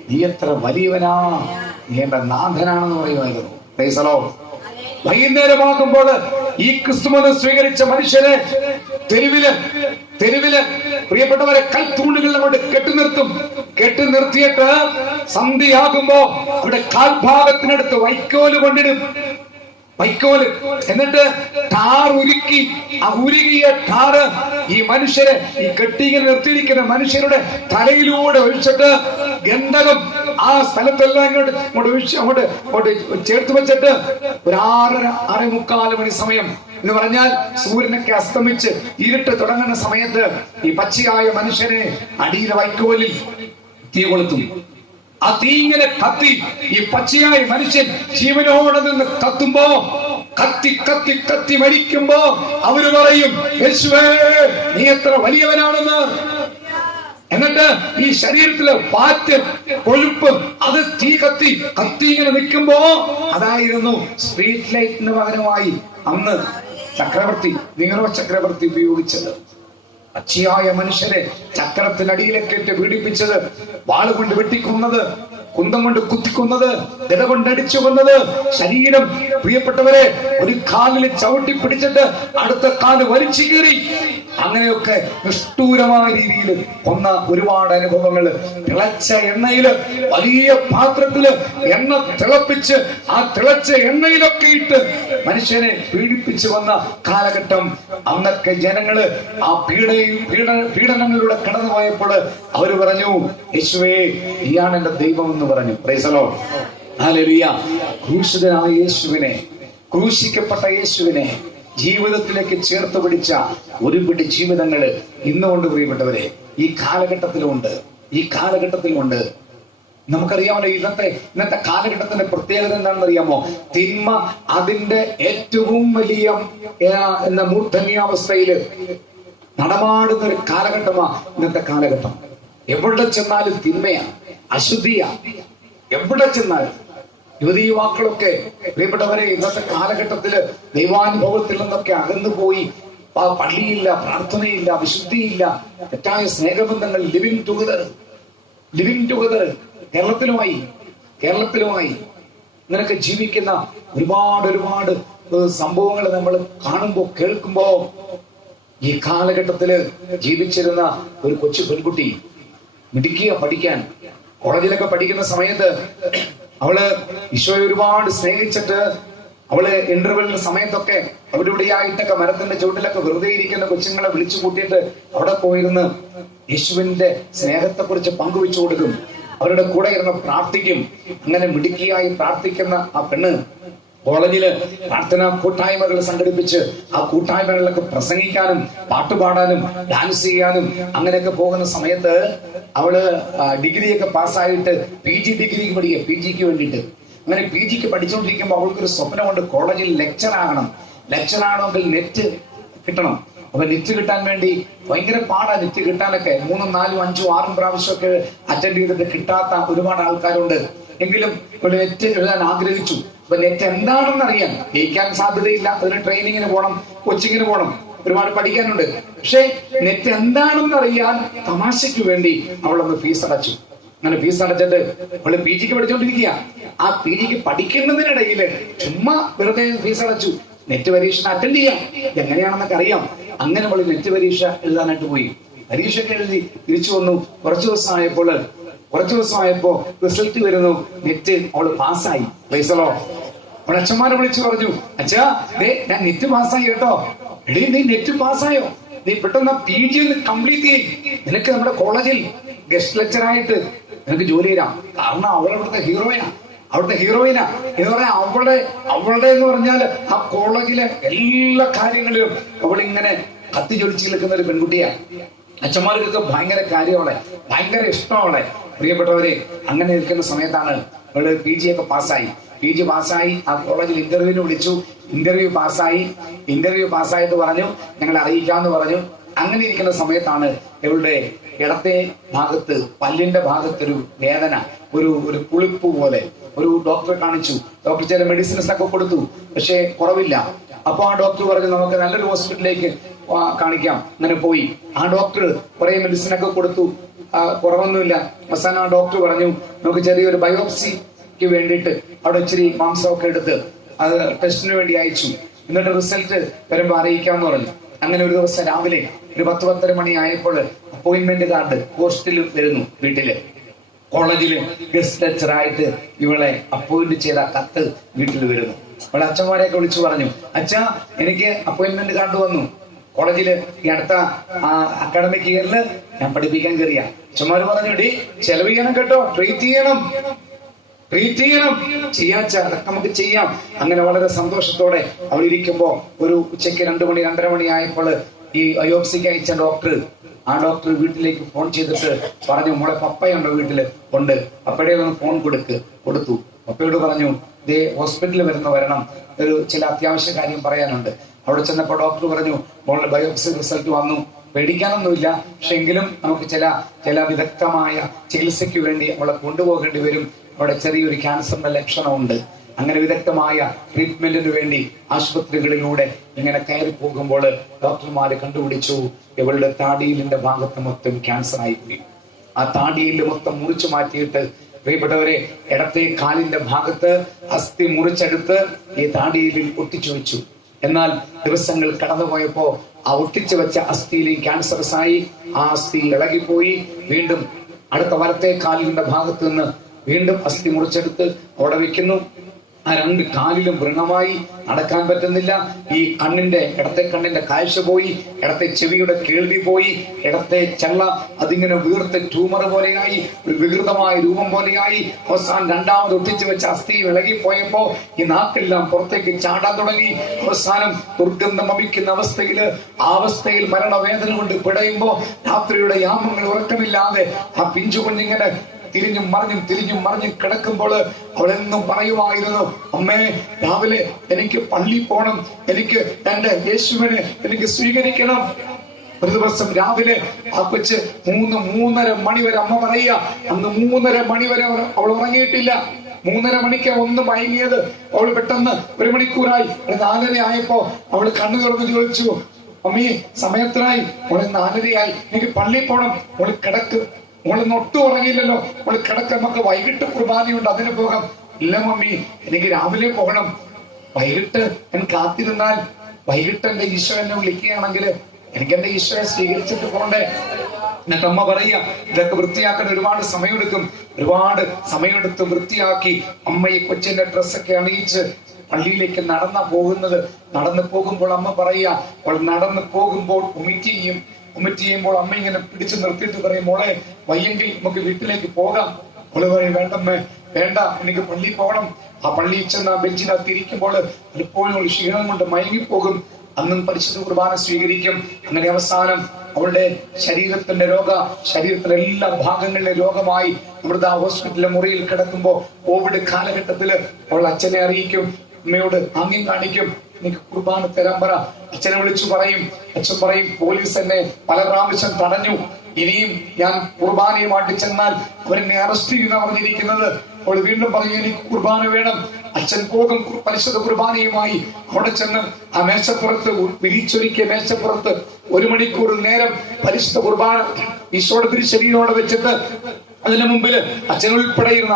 നീ എത്ര വലിയവനാ, നീ എന്റെ നാഥനാണെന്ന് പറയുമായിരുന്നു. Price the Lord. വൈകുന്നേരമാകുമ്പോൾ ഈ ക്രിസ്തുമതം സ്വീകരിച്ച മനുഷ്യരെ തെരുവില് പ്രിയപ്പെട്ടവരെ കൽത്തൂണുകൾ കൊണ്ട് കെട്ടി നിർത്തിയിട്ട് സന്ധ്യയാകുമ്പോ അവിടെ കാൽഭാഗത്തിനടുത്ത് വൈക്കോല് കൊണ്ടിടും. എന്നിട്ട് ടാർ ഉരുക്കി, ആ ഉരുകിയ ടാറ് ഈ മനുഷ്യരെ, ഈ കെട്ടിങ്ങനെ നിർത്തിയിരിക്കുന്ന മനുഷ്യരുടെ തലയിലൂടെ ഒഴിച്ചിട്ട് ഗന്ധകം ആ സ്ഥലത്തെല്ലാം അങ്ങോട്ട് ചേർത്ത് വെച്ചിട്ട് ഒരു 6:45 മണി സമയം എന്ന് പറഞ്ഞാൽ സൂര്യനൊക്കെ അസ്തമിച്ച് ഇരുട്ട് തുടങ്ങുന്ന സമയത്ത് ഈ പച്ചയായ മനുഷ്യനെ അടിയിലെ വൈക്കോലിൽ തീ കൊളുത്തും. ആ തീ ഇങ്ങനെ കത്തി ഈ പച്ചയായ മനുഷ്യൻ ജീവനോടെ നിന്ന് കത്തുമ്പോ, കത്തി മരിക്കുമ്പോ അവര് പറയും, യേശുവേ നീ എത്ര വലിയവനാണെന്ന്. എന്നിട്ട് ഈ ശരീരത്തിലെ പാറ്റ്, കൊഴുപ്പ്, അത് തീ കത്തി ഇങ്ങനെ നിൽക്കുമ്പോ അതായിരുന്നു സ്ട്രീറ്റ് ലൈറ്റിന് പകരമായി അന്ന് നീറോ ചക്രവർത്തി ഉപയോഗിച്ചത്. പച്ചയായ മനുഷ്യരെ ചക്രത്തിനടിയിലേക്ക് ഇട്ട് പീഡിപ്പിച്ചത്, വാളുകൊണ്ട് വെട്ടിക്കൊന്നത്, കുന്തം കൊണ്ട് കുത്തിക്കൊന്നത്, ഗദ കൊണ്ട് അടിച്ചു കൊന്നത്, ശരീരം പ്രിയപ്പെട്ടവരെ ഒരു കാലിൽ ചവിട്ടി പിടിച്ചിട്ട് അടുത്ത കാല് വലിച്ചു കീറി, അങ്ങനെയൊക്കെ നിഷ്ഠൂരമായ രീതിയിൽ കൊന്ന ഒരുപാട് അനുഭവങ്ങൾ. തിളച്ച എണ്ണയില്, വലിയ പാത്രത്തില് എണ്ണ തിളപ്പിച്ച് ആ തിളച്ച എണ്ണയിലൊക്കെ ഇട്ട് മനുഷ്യനെ പീഡിപ്പിച്ചു വന്ന കാലഘട്ടം. അന്നൊക്കെ ജനങ്ങള് ആ പീഡനങ്ങളിലൂടെ കടന്നുപോയപ്പോൾ അവര് പറഞ്ഞു, യേശുവേ നീയാണ് എന്റെ ദൈവം എന്ന് പറഞ്ഞു. Price the Lord. ഹല്ലേലൂയ. ക്രൂശിതനായ യേശുവിനെ, ക്രൂശിക്കപ്പെട്ട യേശുവിനെ ജീവിതത്തിലേക്ക് ചേർത്ത് പിടിച്ച ഒരുപിടി ജീവിതങ്ങള് ഇന്നുകൊണ്ട് പ്രിയപ്പെട്ടവരെ ഈ കാലഘട്ടത്തിലുണ്ട്. നമുക്കറിയാമല്ലോ ഇന്നത്തെ കാലഘട്ടത്തിന്റെ പ്രത്യേകത എന്താണെന്ന് അറിയാമോ? തിന്മ അതിന്റെ ഏറ്റവും വലിയ മൂർധന്യാവസ്ഥയില് നടമാടുന്ന ഒരു കാലഘട്ടമാ ഇന്നത്തെ കാലഘട്ടം. എവിടെ ചെന്നാലും തിന്മയാ, അശുദ്ധിയാ. എവിടെ ചെന്നാലും യുവതി യുവാക്കളൊക്കെ പ്രിയപ്പെട്ടവരെ ഇന്നത്തെ കാലഘട്ടത്തില് ദൈവാനുഭവത്തിൽ നിന്നൊക്കെ അകന്നുപോയി. പള്ളിയില്ല, പ്രാർത്ഥനയില്ല, വിശുദ്ധിയില്ല, തെറ്റായ സ്നേഹബന്ധങ്ങൾ, ലിവിങ് ടുഗദർ കേരളത്തിലുമായി ഇങ്ങനൊക്കെ ജീവിക്കുന്ന ഒരുപാട് സംഭവങ്ങൾ നമ്മൾ കാണുമ്പോ കേൾക്കുമ്പോ, ഈ കാലഘട്ടത്തില് ജീവിച്ചിരുന്ന ഒരു കൊച്ചു പെൺകുട്ടി മിടുക്കിയ പഠിക്കാൻ, കോളേജിലൊക്കെ പഠിക്കുന്ന സമയത്ത് അവള് ഈശോയെ ഒരുപാട് സ്നേഹിച്ചിട്ട് അവള് ഇന്റർവെല്ലിന്റെ സമയത്തൊക്കെ അവിടെ ഇവിടെയായിട്ടൊക്കെ മരത്തിന്റെ ചുവട്ടിലൊക്കെ വെറുതെ ഇരിക്കുന്ന കൊച്ചുങ്ങളെ വിളിച്ചു കൂട്ടിയിട്ട് അവിടെ പോയിരുന്ന് യേശുവിന്റെ സ്നേഹത്തെ കുറിച്ച് പങ്കുവെച്ചു കൊടുക്കും. അവരുടെ കൂടെ ഇരുന്ന് പ്രാർത്ഥിക്കും. അങ്ങനെ മിടുക്കിയായി പ്രാർത്ഥിക്കുന്ന ആ പെണ്ണ് കോളേജില് പ്രാർത്ഥനാ കൂട്ടായ്മകൾ സംഘടിപ്പിച്ച് ആ കൂട്ടായ്മകളിലൊക്കെ പ്രസംഗിക്കാനും പാട്ടുപാടാനും ഡാൻസ് ചെയ്യാനും അങ്ങനെയൊക്കെ പോകുന്ന സമയത്ത് അവള് ഡിഗ്രിയൊക്കെ പാസ്സായിട്ട് PG ഡിഗ്രിക്ക് പഠിക്കുക, PGക്ക് വേണ്ടിയിട്ട്. അങ്ങനെ PGക്ക് പഠിച്ചുകൊണ്ടിരിക്കുമ്പോൾ അവൾക്കൊരു സ്വപ്നമുണ്ട്, കോളേജിൽ ലെക്ചർ ആകണമെങ്കിൽ നെറ്റ് കിട്ടണം. അപ്പൊ നെറ്റ് കിട്ടാൻ വേണ്ടി ഭയങ്കര പാടാ. നെറ്റ് കിട്ടാനൊക്കെ 3, 4, 5, 6 പ്രാവശ്യമൊക്കെ അറ്റൻഡ് ചെയ്തിട്ട് കിട്ടാത്ത ഒരുപാട് ആൾക്കാരുണ്ട്. എങ്കിലും ഒരു നെറ്റ് എഴുതാൻ ആഗ്രഹിച്ചു. അപ്പൊ നെറ്റ് എന്താണെന്ന് അറിയാൻ, ജയിക്കാൻ സാധ്യതയില്ല, അതിന് ട്രെയിനിങ്ങിന് പോകണം, കോച്ചിങ്ങിന് പോകണം, ഒരുപാട് പഠിക്കാനുണ്ട്. പക്ഷെ നെറ്റ് എന്താണെന്ന് അറിയാൻ തമാശയ്ക്ക് വേണ്ടി അവളൊന്ന് ഫീസ് അടച്ചു. അങ്ങനെ ഫീസ് അടച്ചിട്ട് അവള് PGക്ക് പഠിച്ചുകൊണ്ടിരിക്കുക. ആ PGക്ക് പഠിക്കുന്നതിനിടയില് ചുമ്മാ വെറുതെ ഫീസ് അടച്ചു. നെറ്റ് പരീക്ഷ അറ്റൻഡ് ചെയ്യാം, എങ്ങനെയാണെന്നൊക്കെ അറിയാം. അങ്ങനെ അവള് നെറ്റ് പരീക്ഷ എഴുതാനായിട്ട് പോയി. പരീക്ഷയൊക്കെ എഴുതി തിരിച്ചു വന്നു. കുറച്ചു ദിവസം ആയപ്പോ റിസൾട്ട് വരുന്നു. നെറ്റ് അവള് പാസ്സായി. പൈസലോ അവളെ അച്ഛന്മാരെ വിളിച്ചു പറഞ്ഞു, അച്ഛാ ഞാൻ നെറ്റ് പാസ്സായി കേട്ടോ. എടീ നീ നെറ്റ് പാസ്സായോ? നീ പെട്ടെന്ന് PG ഒന്ന് കംപ്ലീറ്റ് ചെയ്യും, നിനക്ക് നമ്മുടെ കോളേജിൽ ഗസ്റ്റ് ലെക്ചറായിട്ട് നിനക്ക് ജോലി തരാം. കാരണം അവളിവിടുത്തെ ഹീറോയാ. അവിടുത്തെ ഹീറോയിനാ. അവളുടെ എന്ന് പറഞ്ഞാൽ ആ കോളേജിലെ എല്ലാ കാര്യങ്ങളിലും അവളിങ്ങനെ കത്തിജ്വലിച്ച് നിൽക്കുന്ന ഒരു പെൺകുട്ടിയാണ്. അച്ഛന്മാർക്കൊക്കെ ഭയങ്കര കാര്യമാണ്, ഭയങ്കര ഇഷ്ടമാണ്. പ്രിയപ്പെട്ടവരെ, അങ്ങനെ നിൽക്കുന്ന സമയത്താണ് അവള് PG ഒക്കെ പാസ്സായി. PG പാസ്സായി ആ കോളേജിൽ ഇന്റർവ്യൂവിന് വിളിച്ചു. ഇന്റർവ്യൂ പാസ്സായിട്ട് പറഞ്ഞു ഞങ്ങൾ അറിയിക്കാമെന്ന് പറഞ്ഞു. അങ്ങനെ ഇരിക്കുന്ന സമയത്താണ് ഇവളുടെ ഇടത്തെ ഭാഗത്ത്, പല്ലിന്റെ ഭാഗത്തൊരു വേദന, ഒരു പുളിപ്പ് പോലെ. ഒരു ഡോക്ടറെ കാണിച്ചു. ഡോക്ടർ ചില മെഡിസിൻസ് ഒക്കെ കൊടുത്തു, പക്ഷെ കുറവില്ല. അപ്പൊ ആ ഡോക്ടർ പറഞ്ഞു നമുക്ക് നല്ലൊരു ഹോസ്പിറ്റലിലേക്ക് കാണിക്കാം. അങ്ങനെ പോയി. ആ ഡോക്ടർ കുറെ മെഡിസിനൊക്കെ കൊടുത്തു, കുറവൊന്നുമില്ല. അവസാനം ആ ഡോക്ടർ പറഞ്ഞു നമുക്ക് ചെറിയൊരു ബയോപ്സിക്ക് വേണ്ടിയിട്ട് അവിടെ ഇച്ചിരി മാംസമൊക്കെ എടുത്ത് അത് ടെസ്റ്റിന് വേണ്ടി അയച്ചു. എന്നിട്ട് റിസൾട്ട് വരുമ്പോൾ അറിയിക്കാമെന്ന് പറഞ്ഞു. അങ്ങനെ ഒരു ദിവസം രാവിലെ ഒരു 10-10:30 മണി ആയപ്പോൾ അപ്പോയിന്റ്മെന്റ് കാർഡ് പോസ്റ്റിൽ വരുന്നു. വീട്ടില് കോളേജില് ഗസ്റ്റ് ലെക്ചറായിട്ട് ഇവളെ അപ്പോയിന്റ് ചെയ്ത കത്ത് വീട്ടിൽ വരുന്നു. അവളെ അച്ഛന്മാരെയൊക്കെ വിളിച്ചു പറഞ്ഞു, അച്ഛാ എനിക്ക് അപ്പോയിന്റ്മെന്റ് കാർഡ് വന്നു. കോളേജില് ഈ അടുത്ത അക്കാഡമിക് ഇയറിൽ ഞാൻ പഠിപ്പിക്കാൻ കയറിയ. അച്ഛന്മാര് പറഞ്ഞു, ഡി ചെലവ് ചെയ്യണം കേട്ടോ, ട്രീറ്റ് ചെയ്യണം ചെയ്യാച്ച, അതൊക്കെ നമുക്ക് ചെയ്യാം. അങ്ങനെ വളരെ സന്തോഷത്തോടെ അവൾ ഇരിക്കുമ്പോ ഒരു ഉച്ചയ്ക്ക് 2 മണി 2:30 മണി ആയപ്പോൾ ഈ ബയോപ്സിക്ക് അയച്ച ആ ഡോക്ടർ വീട്ടിലേക്ക് ഫോൺ ചെയ്തിട്ട് പറഞ്ഞു, മോളെ പപ്പയുണ്ടോ വീട്ടില്? ഉണ്ട്. പപ്പയുടെ ഒന്ന് ഫോൺ കൊടുത്തു. പപ്പയോട് പറഞ്ഞു, ദേ ഹോസ്പിറ്റലിൽ വരണം, ചില അത്യാവശ്യ കാര്യം പറയാനുണ്ട്. അവിടെ ചെന്നപ്പോ ഡോക്ടർ പറഞ്ഞു, മോളുടെ ബയോപ്സി റിസൾട്ട് വന്നു, പേടിക്കാനൊന്നുമില്ല, പക്ഷെ എങ്കിലും നമുക്ക് ചില വിദഗ്ധമായ ചികിത്സയ്ക്ക് വേണ്ടി അവളെ കൊണ്ടുപോകേണ്ടി വരും. അവിടെ ചെറിയൊരു ക്യാൻസറിന്റെ ലക്ഷണമുണ്ട്. അങ്ങനെ വിദഗ്ധമായ ട്രീറ്റ്മെന്റിന് വേണ്ടി ആശുപത്രികളിലൂടെ ഇങ്ങനെ കയറി പോകുമ്പോൾ ഡോക്ടർമാര് കണ്ടുപിടിച്ചു ഇവളുടെ താടിയിലിന്റെ ഭാഗത്ത് മൊത്തം ക്യാൻസർ ആയിപ്പോയി. ആ താടിയിൽ മൊത്തം മുറിച്ചു മാറ്റിയിട്ട്, പ്രിയപ്പെട്ടവരെ, ഇടത്തെ കാലിന്റെ ഭാഗത്ത് അസ്ഥി മുറിച്ചെടുത്ത് ഈ താടിയിൽ ഒട്ടിച്ചു വെച്ചു. എന്നാൽ ദിവസങ്ങൾ കടന്നുപോയപ്പോ ആ ഒട്ടിച്ചു വെച്ച അസ്ഥിയിലും ക്യാൻസറസ് ആയി. ആ അസ്ഥി ഇളകിപ്പോയി. വീണ്ടും അടുത്ത വലത്തെ കാലിന്റെ ഭാഗത്ത് നിന്ന് വീണ്ടും അസ്ഥി മുറിച്ചെടുത്ത് അവിടെ വെക്കുന്നു. ആ 2 കാലിലും വ്രണമായി, നടക്കാൻ പറ്റുന്നില്ല. ഈ ഇടത്തെ കണ്ണിന്റെ കാഴ്ച പോയി, ഇടത്തെ ചെവിയുടെ കേൾവി പോയി, ഇടത്തെ ചെള്ള അതിങ്ങനെ വീർത്ത് ട്യൂമർ പോലെയായി, ഒരു വികൃതമായ രൂപം പോലെയായി. അവസാനം രണ്ടാമത് ഒട്ടിച്ചു വെച്ച അസ്ഥി ഇളകിപ്പോയപ്പോ ഈ നാക്കെല്ലാം പുറത്തേക്ക് ചാടാൻ തുടങ്ങി. അവസാനം ദുർഗന്ധം വമിക്കുന്ന ആ അവസ്ഥയിൽ മരണവേദന കൊണ്ട് പിടയുമ്പോ രാത്രിയുടെ യാമങ്ങൾ ഉറക്കമില്ലാതെ ആ പിഞ്ചു കുഞ്ഞിങ്ങനെ തിരിഞ്ഞും മറിഞ്ഞും കിടക്കുമ്പോൾ അവളെന്നും പറയുമായിരുന്നു, അമ്മേ രാവിലെ എനിക്ക് പള്ളി പോണം, എനിക്ക് എന്റെ യേശുവിനെ എനിക്ക് സ്വീകരിക്കണം. ഒരു ദിവസം രാവിലെ ആ കൊച്ച് 3-3:30 മണി വരെ, അമ്മ പറയുക, അന്ന് 3:30 മണി വരെ അവൾ ഉറങ്ങിയിട്ടില്ല. 3:30 മണിക്ക് ഒന്ന് മയങ്ങിയത്. അവൾ പെട്ടെന്ന് 1 മണിക്കൂറായി. 4:30 ആയപ്പോ അവൾ കണ്ണു തുറന്ന് ചോദിച്ചു, അമ്മീ സമയത്തിനായി, അവള് 4:30 എനിക്ക് പള്ളി പോണം, അവള് കിടക്ക്, മോളൊന്നും ഒട്ടും ഉറങ്ങിയില്ലല്ലോ, മോള് കിടക്ക, നമുക്ക് വൈകിട്ട് കുർബാനയുണ്ട്, അതിന് പോകാം. ഇല്ല മമ്മി, എനിക്ക് രാവിലെ പോകണം. വൈകിട്ട് ഞാൻ കാത്തിരുന്നാൽ വൈകിട്ട് എന്റെ ഈശോ എന്നെ വിളിക്കുകയാണെങ്കിൽ എനിക്ക് എന്റെ ഈശോയെ സ്വീകരിച്ചിട്ട് പോകണ്ടേ? എന്നിട്ട് അമ്മ പറയുക, ഇതൊക്കെ വൃത്തിയാക്കാൻ ഒരുപാട് സമയമെടുത്ത് വൃത്തിയാക്കി അമ്മ ഈ കൊച്ചിന്റെ ഡ്രസ്സൊക്കെ അണിയിച്ച് പള്ളിയിലേക്ക് നടന്നു പോകുമ്പോൾ അമ്മ പറയുക, അവൾ നടന്നു പോകുമ്പോൾ ഉമിറ്റ് ചെയ്യുമ്പോൾ അമ്മ ഇങ്ങനെ പിടിച്ചു നിർത്തിയിട്ട് പറയും, മോളെ വയ്യെങ്കിൽ നമുക്ക് വീട്ടിലേക്ക് പോകാം. അവള് പറയും, വേണ്ടമ്മേ വേണ്ട, എനിക്ക് പള്ളിയിൽ പോകണം. ആ പള്ളിയിൽ ചെന്ന് ആ ബെഞ്ചിനകത്ത് ഇരിക്കുമ്പോൾ പലപ്പോഴും ക്ഷീണം കൊണ്ട് മയങ്ങിപ്പോകും. അന്നും പരിശുദ്ധ കുർബാന സ്വീകരിക്കും. അങ്ങനെ അവസാനം അവളുടെ ശരീരത്തിലെ എല്ലാ ഭാഗങ്ങളിലെ രോഗമായി അമൃത ഹോസ്പിറ്റലിലെ മുറിയിൽ കിടക്കുമ്പോ കോവിഡ് കാലഘട്ടത്തില് അവൾ അച്ഛനെ അറിയിക്കും, അമ്മയോട് ആംഗ്യം കാണിക്കും, എനിക്ക് കുർബാന തരാൻ പറ. അച്ഛനെ വിളിച്ചു പറയും. അച്ഛൻ പറയും, പോലീസ് എന്നെ പല പ്രാവശ്യം തടഞ്ഞു, ഇനിയും ഞാൻ കുർബാനയുമായിട്ട് ചെന്നാൽ അവരെന്നെ അറസ്റ്റ് ചെയ്യുന്ന പറഞ്ഞിരിക്കുന്നത്. അവൾ വീണ്ടും പറയും, എനിക്ക് കുർബാന വേണം. അച്ഛൻ പോകും പരിശുദ്ധ കുർബാനയുമായി. അവിടെ ചെന്ന് ആ മേശപ്പുറത്ത്, വിരിച്ചൊരുക്കിയ മേശപ്പുറത്ത് 1 മണിക്കൂർ നേരം പരിശുദ്ധ കുർബാന ഈശോയുടെ തിരുശരീരത്തോടെ വെച്ചിട്ട് അതിനു മുമ്പിൽ അച്ഛൻ ഉൾപ്പെടെ ഇരുന്ന്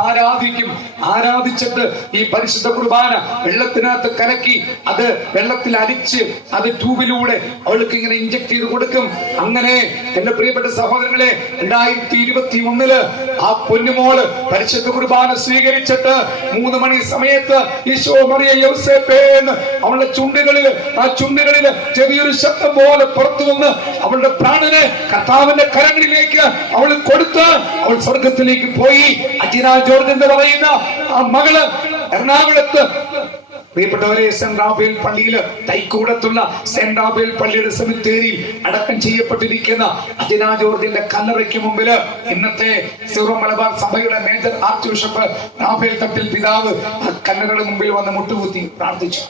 ആരാധിച്ചിട്ട് ഈ പരിശുദ്ധ കുർബാന വെള്ളത്തിനകത്ത് കലക്കി അത് വെള്ളത്തിൽ അരിച്ച് അത് ട്യൂബിലൂടെ അവൾക്ക് ഇങ്ങനെ ഇഞ്ചക്ട് ചെയ്ത് കൊടുക്കും. അങ്ങനെ എന്റെ പ്രിയപ്പെട്ട സഹോദരങ്ങളെ, 2021 ആ പൊന്നുമോള് പരിശുദ്ധ കുർബാന സ്വീകരിച്ചിട്ട് 3 മണി സമയത്ത് ഈശോ മറിയ യൗസേപ്പേ എന്ന് അവളുടെ ചുണ്ടുകളിൽ ചെറിയൊരു ശബ്ദം പോലെ പുറത്തു വന്ന് അവളുടെ പ്രാണനെ കർത്താവിന്റെ കരങ്ങളിലേക്ക് അവൾ കൊടുത്ത് അവൾ സ്വർഗത്തിലേക്ക് പോയി. അജിന ജോർജ് എന്ന് പറയുന്ന ആ മകള് എറണാകുളത്ത് പ്രിയപ്പെട്ടവരെ സെന്റ് റാഫേൽ പള്ളിയില് തൈക്കൂടത്തുള്ള സെന്റ് റാഫേൽ പള്ളിയുടെ സെമിത്തേരിയിൽ അടക്കം ചെയ്യപ്പെട്ടിരിക്കുന്ന അജിന ജോർജിന്റെ കല്ലറയ്ക്ക് മുമ്പില് ഇന്നത്തെ സീറോ മലബാർ സഭയുടെ major arch bishop Raphael Thattil പിതാവ് ആ കല്ലറയുടെ മുമ്പിൽ വന്ന് മുട്ടുകുത്തി പ്രാർത്ഥിച്ചു.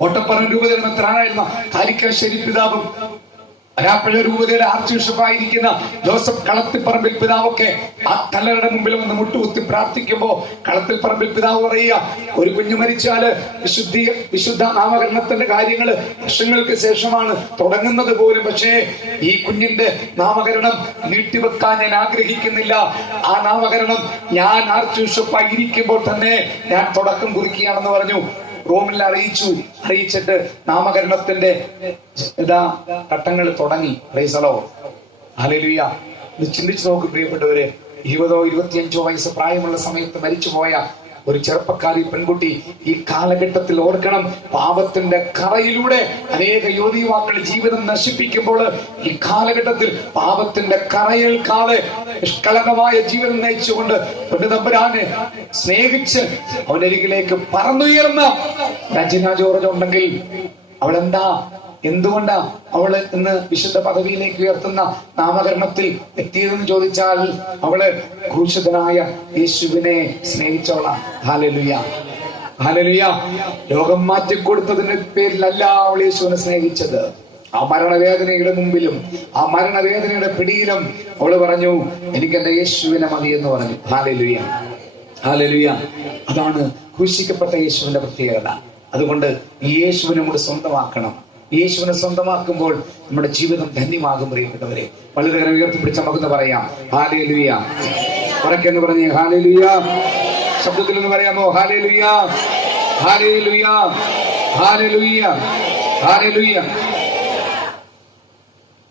കോട്ടപ്പുറം രൂപതയുടെ മെത്രാനായിരുന്ന കാലിക്കാശ്ശേരി പിതാവും വരാപ്പുഴ രൂപതയുടെ ആർച്ച് ബിഷപ്പായിരിക്കുന്ന ജോസഫ് കളത്തിപ്പറമ്പിൽ പിതാവൊക്കെ ആ കല്ലറയുടെ മുമ്പിൽ വന്ന് മുട്ടുകുത്തി പ്രാർത്ഥിക്കുമ്പോ കളത്തിപ്പറമ്പിൽ പിതാവ് പറയുക, ഒരു കുഞ്ഞു മരിച്ചാല് വിശുദ്ധ നാമകരണത്തിന്റെ കാര്യങ്ങള് വർഷങ്ങൾക്ക് ശേഷമാണ് തുടങ്ങുന്നത് പോലും. പക്ഷേ ഈ കുഞ്ഞിന്റെ നാമകരണം നീട്ടിവെക്കാൻ ഞാൻ ആഗ്രഹിക്കുന്നില്ല. ആ നാമകരണം ഞാൻ ആർച്ച് ബിഷപ്പായിരിക്കുമ്പോൾ തന്നെ ഞാൻ തുടക്കം കുറിക്കുകയാണെന്ന് പറഞ്ഞു. റോമിൽ അറിയിച്ചിട്ട് നാമകരണത്തിന്റെ ഘട്ടങ്ങൾ തുടങ്ങി. ഹല്ലേലൂയ. ചിന്തിച്ചു നോക്ക് പ്രിയപ്പെട്ടവരെ, 20 25 വയസ്സ് പ്രായമുള്ള സമയത്ത് മരിച്ചുപോയ ഒരു ചെറുപ്പക്കാരി പെൺകുട്ടി ഈ കാലഘട്ടത്തിൽ ഓർക്കണം, പാപത്തിന്റെ കറയിലൂടെ അനേക യുവതിയുവാക്കൾ ജീവിതം നശിപ്പിക്കുമ്പോൾ ഈ കാലഘട്ടത്തിൽ പാപത്തിന്റെ കറയേൽക്കാതെ നിഷ്കളങ്കമായ ജീവിതം നയിച്ചുകൊണ്ട് തമ്പുരാനെ സ്നേഹിച്ച് അവനരികിലേക്ക് പറന്നുയർന്ന അജിന ജോർജ് ഉണ്ടെങ്കിൽ അവളെന്താ, എന്തുകൊണ്ടാ അവള് ഇന്ന് വിശുദ്ധ പദവിയിലേക്ക് ഉയർത്തുന്ന നാമകരണത്തിൽ എത്തിയതെന്ന് ചോദിച്ചാൽ അവള് ക്രൂശിതനായ യേശുവിനെ സ്നേഹിച്ചോളാം. Hallelujah, hallelujah. ലോകം മാറ്റിക്കൊടുത്തതിന്റെ പേരിലല്ല അവൾ യേശുവിനെ സ്നേഹിച്ചത്. ആ മരണവേദനയുടെ മുമ്പിലും ആ മരണവേദനയുടെ പിടിയിലും അവള് പറഞ്ഞു, എനിക്ക് എന്റെ യേശുവിനെ മതി എന്ന് പറഞ്ഞു. Hallelujah, hallelujah. അതാണ് ക്രൂശിക്കപ്പെട്ട യേശുവിന്റെ പ്രത്യേകത. അതുകൊണ്ട് ഈ യേശുവിനെ കൂടെ സ്വന്തമാക്കണം. യേശുവിനെ സ്വന്തമാക്കുമ്പോൾ നമ്മുടെ ജീവിതം ധന്യമാകും. പ്രിയപ്പെട്ടവരെ, വളരെ ഉയർത്തിപ്പിടിച്ച നമുക്കെന്ന് പറയാം ഹല്ലേലൂയ. ഉറക്കെന്ന് പറഞ്ഞേ ഹല്ലേലൂയ. ശബ്ദത്തിൽ ഒന്ന് പറയാമോ ഹല്ലേലൂയ, ഹല്ലേലൂയ, ഹല്ലേലൂയ, ഹല്ലേലൂയ.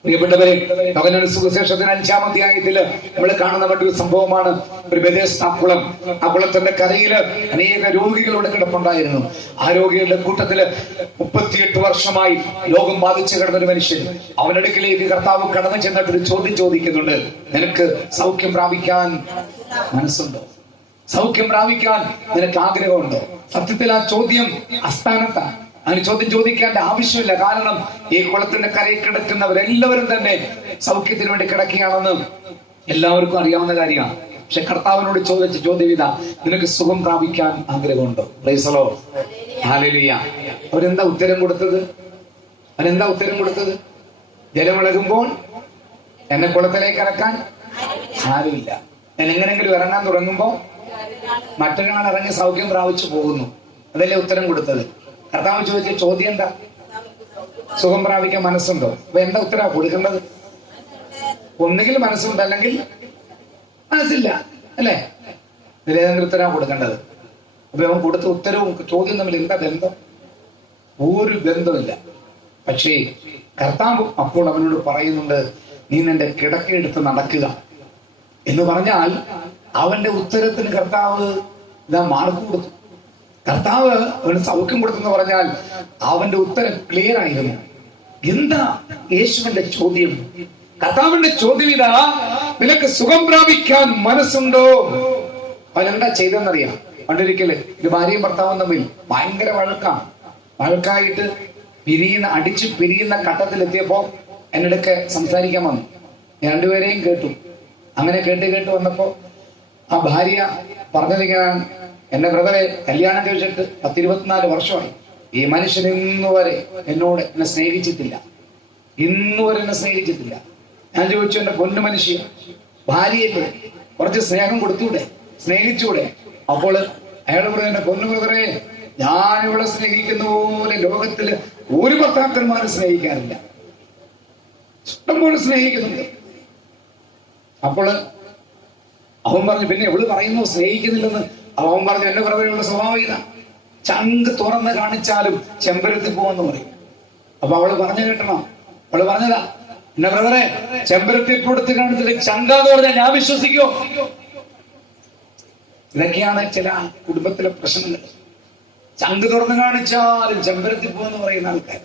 പ്രിയപ്പെട്ടവരെ, യോഹന്നാന്റെ സുവിശേഷത്തിന് 5-ാം അധ്യായത്തില് നമ്മൾ കാണുന്ന മറ്റൊരു സംഭവമാണ് ഒരു ബെഥെസ്ദാ കുളം. ആ കുളത്തിന്റെ കരയില് അനേക രോഗികളുടെ കിടപ്പുണ്ടായിരുന്നു. ആ രോഗികളുടെ കൂട്ടത്തില് 38 വർഷമായി രോഗം ബാധിച്ചു കിടന്ന ഒരു മനുഷ്യൻ. അവനടുക്കിലേക്ക് കർത്താവ് കടന്നു ചെന്നിട്ടൊരു ചോദ്യം ചോദിക്കുന്നുണ്ട്, നിനക്ക് സൗഖ്യം പ്രാപിക്കാൻ മനസ്സുണ്ടോ? സൗഖ്യം പ്രാപിക്കാൻ നിനക്ക് ആഗ്രഹമുണ്ടോ? സത്യത്തിൽ ആ ചോദ്യം അസ്ഥാനത്താണ്. അതിന് ചോദ്യം ചോദിക്കേണ്ട ആവശ്യമില്ല. കാരണം ഈ കുളത്തിന്റെ കരയിൽ കിടക്കുന്നവരെല്ലാവരും തന്നെ സൗഖ്യത്തിന് വേണ്ടി കിടക്കുകയാണെന്ന് എല്ലാവർക്കും അറിയാവുന്ന കാര്യമാണ്. പക്ഷെ കർത്താവിനോട് ചോദിച്ച ചോദ്യം ഇതാ, നിനക്ക് സുഖം പ്രാപിക്കാൻ ആഗ്രഹമുണ്ടോ? Praise the Lord, hallelujah. അവരെന്താ ഉത്തരം കൊടുത്തത്? ജലമിളകുമ്പോൾ എന്നെ കുളത്തിലേക്ക് ഇറക്കാൻ ആരുമില്ല. ഞാൻ എങ്ങനെങ്കിലും ഇറങ്ങാൻ തുടങ്ങുമ്പോ മറ്റൊരാൾ ഇറങ്ങി സൗഖ്യം പ്രാപിച്ചു പോകുന്നു. അതല്ലേ ഉത്തരം കൊടുത്തത്. കർത്താവ് ചോദിച്ച ചോദ്യം എന്താ? സുഖം പ്രാപിക്കാൻ മനസ്സുണ്ടോ? അപ്പൊ എന്താ ഉത്തരവാ കൊടുക്കേണ്ടത്? ഒന്നുകിൽ മനസ്സുണ്ട്, അല്ലെങ്കിൽ മനസ്സില്ല, അല്ലേ? ഇതിലേതെങ്കിലും ഉത്തരവാ കൊടുക്കേണ്ടത്. അപ്പൊ അവൻ കൊടുത്ത ഉത്തരവും ചോദ്യം തമ്മിൽ എന്താ ബന്ധം? ഒരു ബന്ധമില്ല. പക്ഷേ കർത്താവ് അപ്പോൾ അവനോട് പറയുന്നുണ്ട്, നീ നിന്റെ കിടക്കയെടുത്ത് നടക്കുക എന്ന് പറഞ്ഞാൽ അവന്റെ ഉത്തരത്തിന് കർത്താവ് ഇതാ മാർക്ക് കൊടുത്തു. കർത്താവ് അവന് സൗഖ്യം കൊടുത്തെന്ന് പറഞ്ഞാൽ അവന്റെ ഉത്തരം ക്ലിയർ ആയിരുന്നു. എന്താ യേശുവിന്റെ ചോദ്യം? കർത്താവിന്റെ ചോദ്യം ഇതാ, നിനക്ക് സുഖം പ്രാപിക്കാൻ മനസ്സുണ്ടോ? അവനെന്താ ചെയ്തെന്നറിയാം. പണ്ടൊരിക്കല് ഇത് ഭാര്യയും ഭർത്താവും തമ്മിൽ ഭയങ്കര വഴക്കായിട്ട് അടിച്ചു പിരിയുന്ന ഘട്ടത്തിലെത്തിയപ്പോ എന്നോടൊക്കെ സംസാരിക്കാൻ വന്നു. ഞാൻ രണ്ടുപേരെയും കേട്ടു. അങ്ങനെ കേട്ട് വന്നപ്പോ ആ ഭാര്യ പറഞ്ഞിരിക്കാൻ, എന്റെ ബ്രദറെ കല്യാണം കഴിച്ചിട്ട് 10-24 വർഷമായി. ഈ മനുഷ്യൻ എന്നെ സ്നേഹിച്ചിട്ടില്ല. ഞാൻ ചോദിച്ചു, എന്റെ പൊന്നു മനുഷ്യ, ഭാര്യയല്ലേ, കുറച്ച് സ്നേഹം കൊടുത്തൂടെ, സ്നേഹിച്ചൂടെ? അപ്പോൾ അയാൾ പറഞ്ഞു, എന്റെ പൊന്നു ബ്രദറെ, ഞാൻ ഇവളെ സ്നേഹിക്കുന്ന പോലെ ലോകത്തില് ഒരു ഭർത്താക്കന്മാരും സ്നേഹിക്കാറില്ല. ഇഷ്ടംപോലെ സ്നേഹിക്കുന്നുണ്ട്. അപ്പോൾ അവൻ പറഞ്ഞു, പിന്നെ എവള് പറയുന്നു സ്നേഹിക്കുന്നില്ലെന്ന്. അവൻ പറഞ്ഞു, എന്റെ ബ്രദറുടെ സ്വഭാവം ഇതാ, ചങ്ക് തുറന്ന് കാണിച്ചാലും ചെമ്പരത്തി പോവെന്ന് പറയും. അപ്പൊ അവള് പറഞ്ഞു കേട്ടണം. അവള് പറഞ്ഞതാ, എന്റെ ബ്രദറെ, ചെമ്പരത്തി കൊടുത്ത് കാണിച്ചിട്ട് ചങ്കാന്ന് പറഞ്ഞാൽ ഞാൻ വിശ്വസിക്കോ? ഇതൊക്കെയാണ് ചില കുടുംബത്തിലെ പ്രശ്നങ്ങൾ. ചങ്ക് തുറന്ന് കാണിച്ചാലും ചെമ്പരത്തി പോവെന്ന് പറയുന്ന ആൾക്കാർ.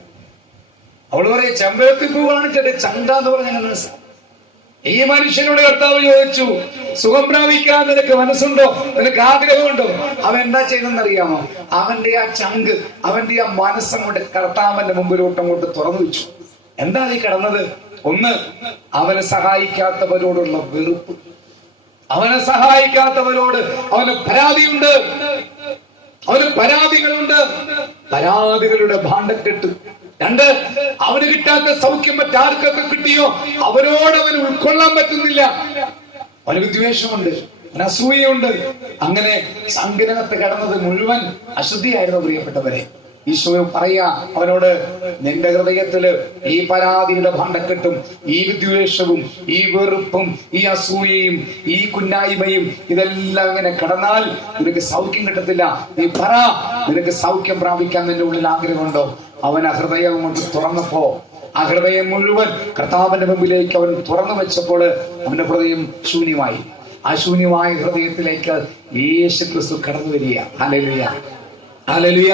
അവള് പറയും, ചെമ്പരത്തി പൂ കാണിച്ചിട്ട് ചങ്കാന്ന് പറഞ്ഞാൽ മനസ്സിലാവും. ഈ മനുഷ്യനോട് കർത്താവ് ചോദിച്ചു, സുഖം പ്രാപിക്കാൻ നിനക്ക് മനസ്സുണ്ടോ, നിനക്ക് ആഗ്രഹമുണ്ടോ? അവൻ എന്താ ചെയ്തെന്നറിയാമോ? അവന്റെ ആ ചങ്ക്, അവന്റെ ആ മനസ്സങ്ങോട്ട് കർത്താവിന്റെ മുമ്പിലോട്ട് അങ്ങോട്ട് തുറന്നു വെച്ചു. എന്താ ഈ കിടന്നത്? ഒന്ന്, അവനെ സഹായിക്കാത്തവരോടുള്ള വെറുപ്പ്. അവനെ സഹായിക്കാത്തവരോട് അവന് പരാതിയുണ്ട്, അവന് പരാതികളുണ്ട്, പരാതികളുടെ ഭാണ്ഡക്കെട്ട്. രണ്ട്, അവന് കിട്ടാത്ത സൗഖ്യം മറ്റാർക്കൊക്കെ കിട്ടിയോ അവരോട് അവന് ഉൾക്കൊള്ളാൻ പറ്റുന്നില്ല. അവന് വിദ്വേഷമുണ്ട്, അവന് അസൂയയുണ്ട്. അങ്ങനെ സംഘനകത്ത് കിടന്നത് മുഴുവൻ അശുദ്ധിയായിരുന്നു. പ്രിയപ്പെട്ടവരെ, ഈശോ പറയാ അവനോട്, നിന്റെ ഹൃദയത്തില് ഈ പരാതിയുടെ ഭാണ്ഡക്കെട്ടും ഈ വിദ്വേഷവും ഈ വെറുപ്പും ഈ അസൂയയും ഈ കുന്നായ്മയും ഇതെല്ലാം ഇങ്ങനെ കിടന്നാൽ നിനക്ക് സൗഖ്യം കിട്ടത്തില്ല. നീ പറ, നിനക്ക് സൗഖ്യം പ്രാപിക്കാൻ നിന്റെ ഉള്ളിൽ ആഗ്രഹമുണ്ടോ? അവൻ ആ ഹൃദയം കൊണ്ട് തുറന്നപ്പോ, ആ ഹൃദയം മുഴുവൻ കർത്താവിന്റെ മുമ്പിലേക്ക് അവൻ തുറന്നു വെച്ചപ്പോൾ അവന്റെ ഹൃദയം ശൂന്യമായി. ആ ശൂന്യമായ ഹൃദയത്തിലേക്ക് യേശു ക്രിസ്തു കടന്നു വരിക. Hallelujah, hallelujah.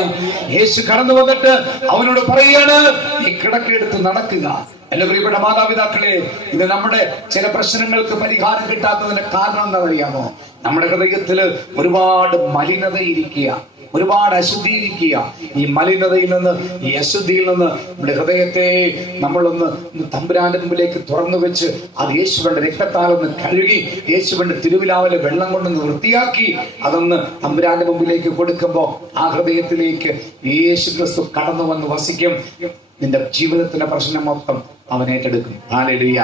യേശു കടന്നു വന്നിട്ട് അവനോട് പറയുകയാണ്, ഈ കിടക്കെടുത്ത് നടക്കുക. എന്റെ പ്രിയപ്പെട്ട മാതാപിതാക്കളെ, ഇത് നമ്മുടെ ചില പ്രശ്നങ്ങൾക്ക് പരിഹാരം കിട്ടാത്തതിന്റെ കാരണം എന്താണെന്നറിയാമോ? നമ്മുടെ ഹൃദയത്തില് ഒരുപാട് മലിനത ഇരിക്കുക, ഒരുപാട് അശുദ്ധി ഇരിക്കുക. ഈ മലിനതയിൽ നിന്ന്, ഈ അശുദ്ധിയിൽ നിന്ന് നമ്മുടെ ഹൃദയത്തെ നമ്മളൊന്ന് തമ്പുരാന്റെ മുമ്പിലേക്ക് തുറന്നു വെച്ച് അത് യേശുവിന്റെ രക്തത്താലൊന്ന് കഴുകി, യേശുവിന്റെ തിരുവിലാവിലെ വെള്ളം കൊണ്ടൊന്ന് വൃത്തിയാക്കി അതൊന്ന് തമ്പുരാന്റെ മുമ്പിലേക്ക് കൊടുക്കുമ്പോ ആ ഹൃദയത്തിലേക്ക് യേശു ക്രിസ്തു കടന്നു വന്ന് വസിക്കും. നിന്റെ ജീവിതത്തിന്റെ പ്രശ്നം മൊത്തം അവൻ ഏറ്റെടുക്കും. Hallelujah,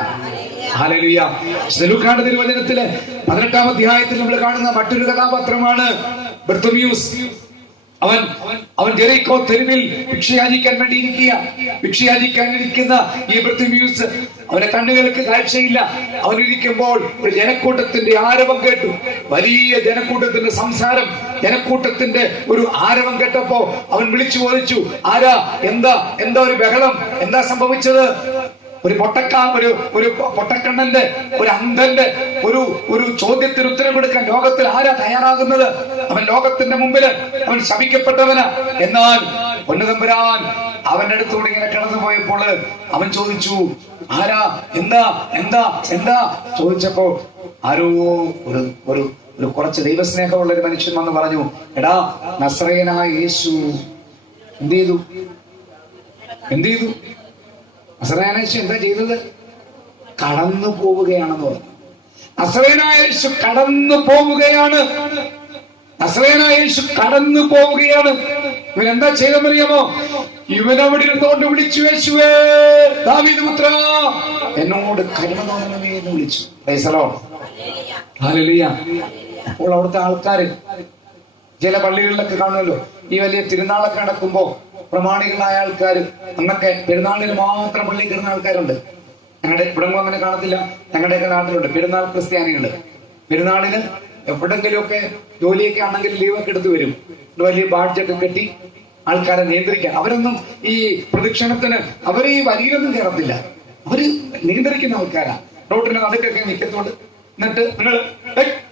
hallelujah. ലൂക്കായുടെ തിരുവചനത്തിലെ 18-ാം അധ്യായത്തിൽ നമ്മൾ കാണുന്ന മറ്റൊരു കഥാപാത്രമാണ് ബർത്തമിയൂസ്. അവൻ ജെറിക്കോ തെരുവിൽ ഭിക്ഷയാചിക്കാൻ വേണ്ടി ഭിക്ഷയാചിക്കാനിരിക്കുന്ന ഈ ബർത്തമിയൂസ്, അവന്റെ കണ്ണുകൾക്ക് കാഴ്ചയില്ല. അവനിരിക്കുമ്പോൾ ഒരു ജനക്കൂട്ടത്തിന്റെ ആരവം കേട്ടു. വലിയ ജനക്കൂട്ടത്തിന്റെ സംസാരം, ജനക്കൂട്ടത്തിന്റെ ഒരു ആരവം കേട്ടപ്പോ അവൻ വിളിച്ചു ചോദിച്ചു, ആരാ, എന്താ ഒരു ബഹളം, എന്താ സംഭവിച്ചത്? ഒരു പൊട്ടക്കണ്ണന്റെ, ഒരു അന്ധന്റെ ഒരു ചോദ്യത്തിന് ഉത്തരം കൊടുക്കാൻ ലോകത്തിൽ ആരാ തയ്യാറാകുന്നത്? അവൻ ലോകത്തിന്റെ മുമ്പിൽ അവൻ ശപിക്കപ്പെട്ടവനാ. എന്നാൽ പൊന്നുതമ്പുരാൻ അവന്റെ അടുത്തൂടെ ഇങ്ങനെ കടന്നു പോയപ്പോൾ അവൻ ചോദിച്ചു, ആരാ, എന്താ ചോദിച്ചപ്പോ ആരോ ഒരു കുറച്ച് ദൈവസ്നേഹമുള്ള ഒരു മനുഷ്യൻ വന്ന് പറഞ്ഞു, എടാ, നസ്രയനായ യേശു എന്ത് ചെയ്തു? നസ്രയനായ യേശു എന്താ ചെയ്തത്? കടന്നു പോവുകയാണെന്ന് പറഞ്ഞു. നസ്രയനായ യേശു കടന്നു പോവുകയാണ്. ഇവൻ എന്താ ചെയ്തെന്നറിയാമോ? ഇവനവിടെ ഇരുന്നോണ്ട് വിളിച്ചു, യേശുവേ ദാവീദ് പുത്രാ, എന്നോട് കരുണ തോന്നണമേ എന്ന് വിളിച്ചു. Price the Lord, hallelujah. അപ്പോൾ അവിടുത്തെ ആൾക്കാര്, ചില പള്ളികളിലൊക്കെ കാണുമല്ലോ, ഈ വലിയ തിരുനാളൊക്കെ നടക്കുമ്പോ പ്രമാണികളായ ആൾക്കാർ, അന്നൊക്കെ പെരുന്നാളിന് മാത്രം പള്ളിയിൽ കയറുന്ന ആൾക്കാരുണ്ട്. ഞങ്ങളുടെ ഇവിടെ അങ്ങനെ കാണത്തില്ല, ഞങ്ങളുടെയൊക്കെ നാട്ടിലുണ്ട് പെരുന്നാൾ ക്രിസ്ത്യാനികള്. പെരുന്നാളിന് എവിടെങ്കിലുമൊക്കെ ജോലിയൊക്കെ ആണെങ്കിൽ ലീവൊക്കെ എടുത്ത് വരും. വലിയ ബാഡ്ജൊക്കെ കെട്ടി ആൾക്കാരെ നിയന്ത്രിക്കാൻ. അവരൊന്നും ഈ പ്രദക്ഷിണത്തിന് അവർ ഈ വരിയിലൊന്നും കയറത്തില്ല. അവര് നിയന്ത്രിക്കുന്ന ആൾക്കാരാ. റോഡിന്റെ നടുക്കൊക്കെ നിൽക്കത്തോണ്ട് എന്നിട്ട് നിങ്ങൾ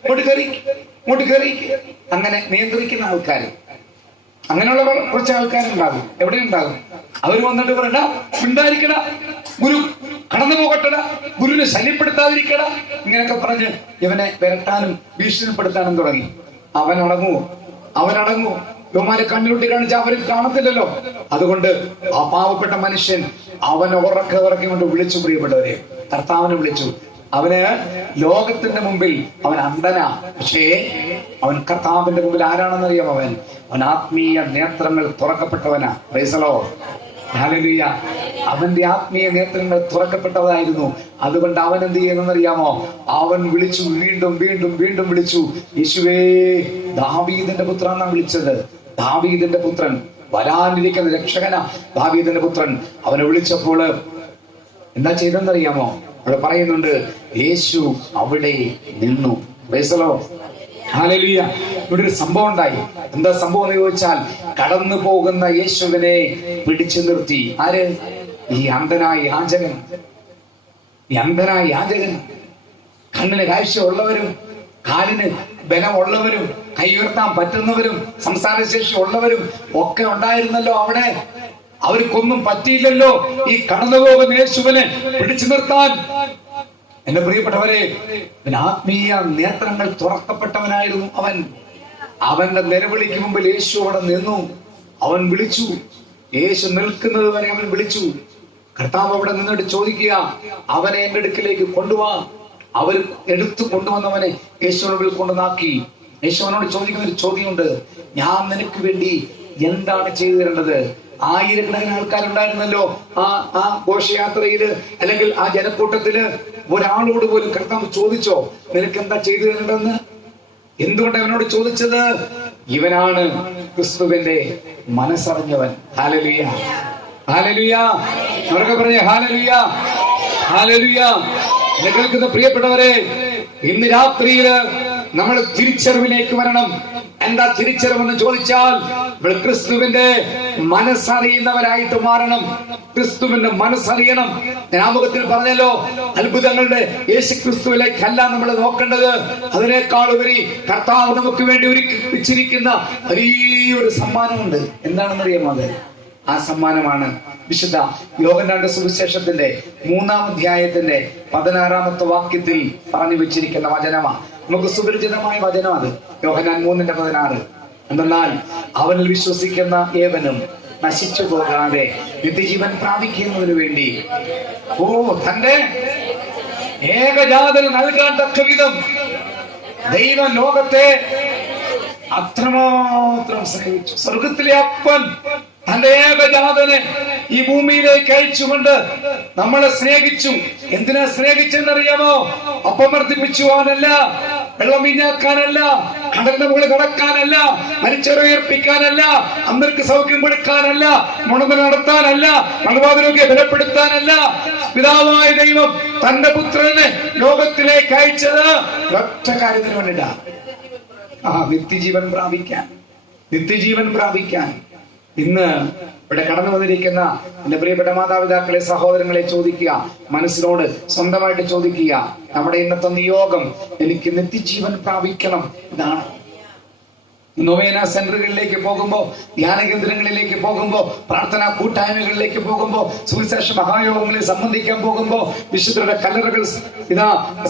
ഇങ്ങോട്ട് കയറി അങ്ങനെ നിയന്ത്രിക്കുന്ന ആൾക്കാര്. അങ്ങനെയുള്ള കുറച്ച് ആൾക്കാരുണ്ടാകും. എവിടെ ഉണ്ടാകും? അവർ വന്നിട്ട് പറയണ്ട, ഉണ്ടായിരിക്കട, ഗുരു കടന്നു പോകട്ടട, ഗുരുവിനെ ശല്യപ്പെടുത്താതിരിക്കട, ഇങ്ങനെയൊക്കെ പറഞ്ഞ് ഇവനെ വിരട്ടാനും ഭീഷണിപ്പെടുത്താനും തുടങ്ങി. അവൻ അടങ്ങുമോ? യുവമാരെ കണ്ണിലൂട്ടി കാണിച്ച അവർക്ക് കാണത്തില്ലല്ലോ. അതുകൊണ്ട് ആ പാവപ്പെട്ട മനുഷ്യൻ അവൻ ഉറക്കെ കൊണ്ട് വിളിച്ചു. പ്രിയപ്പെട്ടവരെ, കർത്താവിനെ വിളിച്ചു. അവന് ലോകത്തിന്റെ മുമ്പിൽ അവൻ അന്ധനാ, പക്ഷേ അവൻ കർത്താവിന്റെ മുമ്പിൽ ആരാണെന്നറിയാം? അവൻ ആത്മീയ നേത്രങ്ങൾ തുറക്കപ്പെട്ടവനാ. Praise the Lord, hallelujah. അവന്റെ ആത്മീയ നേത്രങ്ങൾ തുറക്കപ്പെട്ടതായിരുന്നു. അതുകൊണ്ട് അവൻ എന്ത് ചെയ്യുന്നറിയാമോ? അവൻ വിളിച്ചു, വീണ്ടും വിളിച്ചു, യേശുവേ ദാവീദിന്റെ പുത്രൻ എന്നാണ് വിളിച്ചത്. ദാവീദിന്റെ പുത്രൻ, വരാനിരിക്കുന്ന രക്ഷകനാ ദാവീദിന്റെ പുത്രൻ. അവനെ വിളിച്ചപ്പോൾ എന്താ ചെയ്തെന്നറിയാമോ? അവിടെ പറയുന്നുണ്ട്, യേശു അവിടെ നിന്നു. Price the Lord, hallelujah. ഇവിടെ ഒരു സംഭവം ഉണ്ടായി. എന്താ സംഭവം എന്ന് ചോദിച്ചാൽ, കടന്നു പോകുന്ന യേശുവിനെ പിടിച്ചു നിർത്തി. ആര്? ഈ അന്ധനായ യാചകൻ. കണ്ണിന് കാഴ്ച ഉള്ളവരും കാലിന് ബലമുള്ളവരും കൈ ഉയർത്താൻ പറ്റുന്നവരും സംസാരശേഷി ഉള്ളവരും ഒക്കെ ഉണ്ടായിരുന്നല്ലോ അവിടെ. അവർക്കൊന്നും പറ്റിയില്ലല്ലോ ഈ കടന്നു പോകുന്ന യേശുവിനെ പിടിച്ചു നിർത്താൻ. എന്റെ പ്രിയപ്പെട്ടവരെ, ആത്മീയ നേത്രങ്ങൾ തുറക്കപ്പെട്ടവനായിരുന്നു അവൻ. അവന്റെ നിലവിളിക്ക് മുമ്പിൽ യേശു അവിടെ നിന്നു. അവൻ വിളിച്ചു. യേശു നിൽക്കുന്നത് വരെ അവൻ വിളിച്ചു. കർത്താവ് അവിടെ നിന്നിട്ട് ചോദിക്കുക, അവനെ എന്റെ അടുക്കിലേക്ക് കൊണ്ടുപോവാ. അവർ എടുത്തു കൊണ്ടുവന്നവനെ യേശുവിനോട് കൊണ്ടുവന്നാക്കി. യേശുവിനോട് ചോദിക്കുന്ന ഒരു ചോദ്യമുണ്ട്, ഞാൻ നിനക്ക് വേണ്ടി എന്താണ് ചെയ്തു തരേണ്ടത്? ആയിരക്കണക്കിന് ആൾക്കാരുണ്ടായിരുന്നല്ലോ ആ ഘോഷയാത്രയില്, അല്ലെങ്കിൽ ആ ജനക്കൂട്ടത്തില്. ഒരാളോട് പോലും കർത്താവ് ചോദിച്ചോ, നിനക്ക് എന്താ ചെയ്തു തരേണ്ടതെന്ന്? എന്തുകൊണ്ട് അവനോട് ചോദിച്ചത്? ഇവനാണ് ക്രിസ്തുവിന്റെ മനസ്സറിഞ്ഞവൻ. Hallelujah, hallelujah. അവരൊക്കെ പറഞ്ഞേ ഹല്ലേലൂയ, ഹല്ലേലൂയ. കേൾക്കുന്ന പ്രിയപ്പെട്ടവരെ, ഇന്ന് രാത്രിയില് നമ്മൾ തിരിച്ചറിവിലേക്ക് വരണം. എന്താ തിരിച്ചറിവെന്ന് ചോദിച്ചാൽ, ക്രിസ്തുവിന്റെ മനസ്സറിയുന്നവരായിട്ട് മാറണം. ക്രിസ്തുവിന്റെ മനസ്സറിയണം. ഞാൻ ആമുഖത്തിൽ പറഞ്ഞല്ലോ, അത്ഭുതങ്ങളുടെ യേശു ക്രിസ്തുവിലേക്കല്ല നമ്മൾ നോക്കേണ്ടത്. അതിനേക്കാൾ ഉപരി കർത്താവ് നമുക്ക് വേണ്ടി ഒരുക്കി വെച്ചിരിക്കുന്ന വലിയൊരു സമ്മാനമുണ്ട്. എന്താണെന്നറിയാമോ? അത് ആ സമ്മാനമാണ് വിശുദ്ധ യോഹന്നാന്റെ സുവിശേഷത്തിന്റെ 3-ാം അധ്യായത്തിന്റെ 16-ാമത്തെ വാക്യത്തിൽ പറഞ്ഞു വെച്ചിരിക്കുന്ന വചനമാണ്. നമുക്ക് സുപരിചിതമായ വചനം അത്. യോഹന്നാൻ 3:16. എന്നാൽ അവനിൽ വിശ്വസിക്കുന്ന ഏവനും നശിച്ചു പോകാതെ നിത്യജീവൻ പ്രാപിക്കുന്നതിന് വേണ്ടി തന്റെ ഏകജാതൻ നൽകാൻ തക്ക വിധം ദൈവം ലോകത്തെ അത്രമാത്രം സ്നേഹിച്ചു. സ്വർഗത്തിലെ അപ്പൻ തന്റെ ഏകജാതനെ ഈ ഭൂമിയിലേക്ക് അയച്ചുകൊണ്ട് നമ്മളെ സ്നേഹിച്ചു. എന്തിനാ സ്നേഹിച്ചെന്നറിയാമോ? അപ്പം വർദ്ധിപ്പിച്ചുവാനല്ല, വെള്ളം വീഞ്ഞാക്കാനല്ല, കടലിന്റെ മുകളിൽ കടക്കാനല്ല, മരിച്ചവരെ ഉയർപ്പിക്കാനല്ല, അന്നർക്ക് സൗഖ്യം കൊടുക്കാനല്ല, മുണമ്പ് നടത്താനല്ല, മണവാതിരോഗ്യെ ബലപ്പെടുത്താനല്ല. പിതാവായ ദൈവം തന്റെ പുത്രനെ ലോകത്തിലേക്ക് അയച്ചത് ഒറ്റ കാര്യത്തിന് വേണ്ടിയിട്ടാ, നിത്യജീവൻ പ്രാപിക്കാൻ. നിത്യജീവൻ പ്രാപിക്കാൻ. ഇന്ന് ഇവിടെ കടന്നു വന്നിരിക്കുന്ന എന്റെ പ്രിയപ്പെട്ട മാതാപിതാക്കളെ, സഹോദരങ്ങളെ ചോദിക്കുക, മനസ്സിനോട് സ്വന്തമായിട്ട് ചോദിക്കുക, നമ്മുടെ ഇന്നത്തെ നിയോഗം എനിക്ക് നിത്യജീവൻ പ്രാപിക്കണം. ഇതാണ്. നൊവേന സെന്ററുകളിലേക്ക് പോകുമ്പോ, ധ്യാന കേന്ദ്രങ്ങളിലേക്ക് പോകുമ്പോ, പ്രാർത്ഥനാ കൂട്ടായ്മകളിലേക്ക് പോകുമ്പോ, സുവിശേഷ മഹായോഗങ്ങളിൽ സംബന്ധിക്കാൻ പോകുമ്പോ, വിശുദ്ധരുടെ കല്ലറകൾ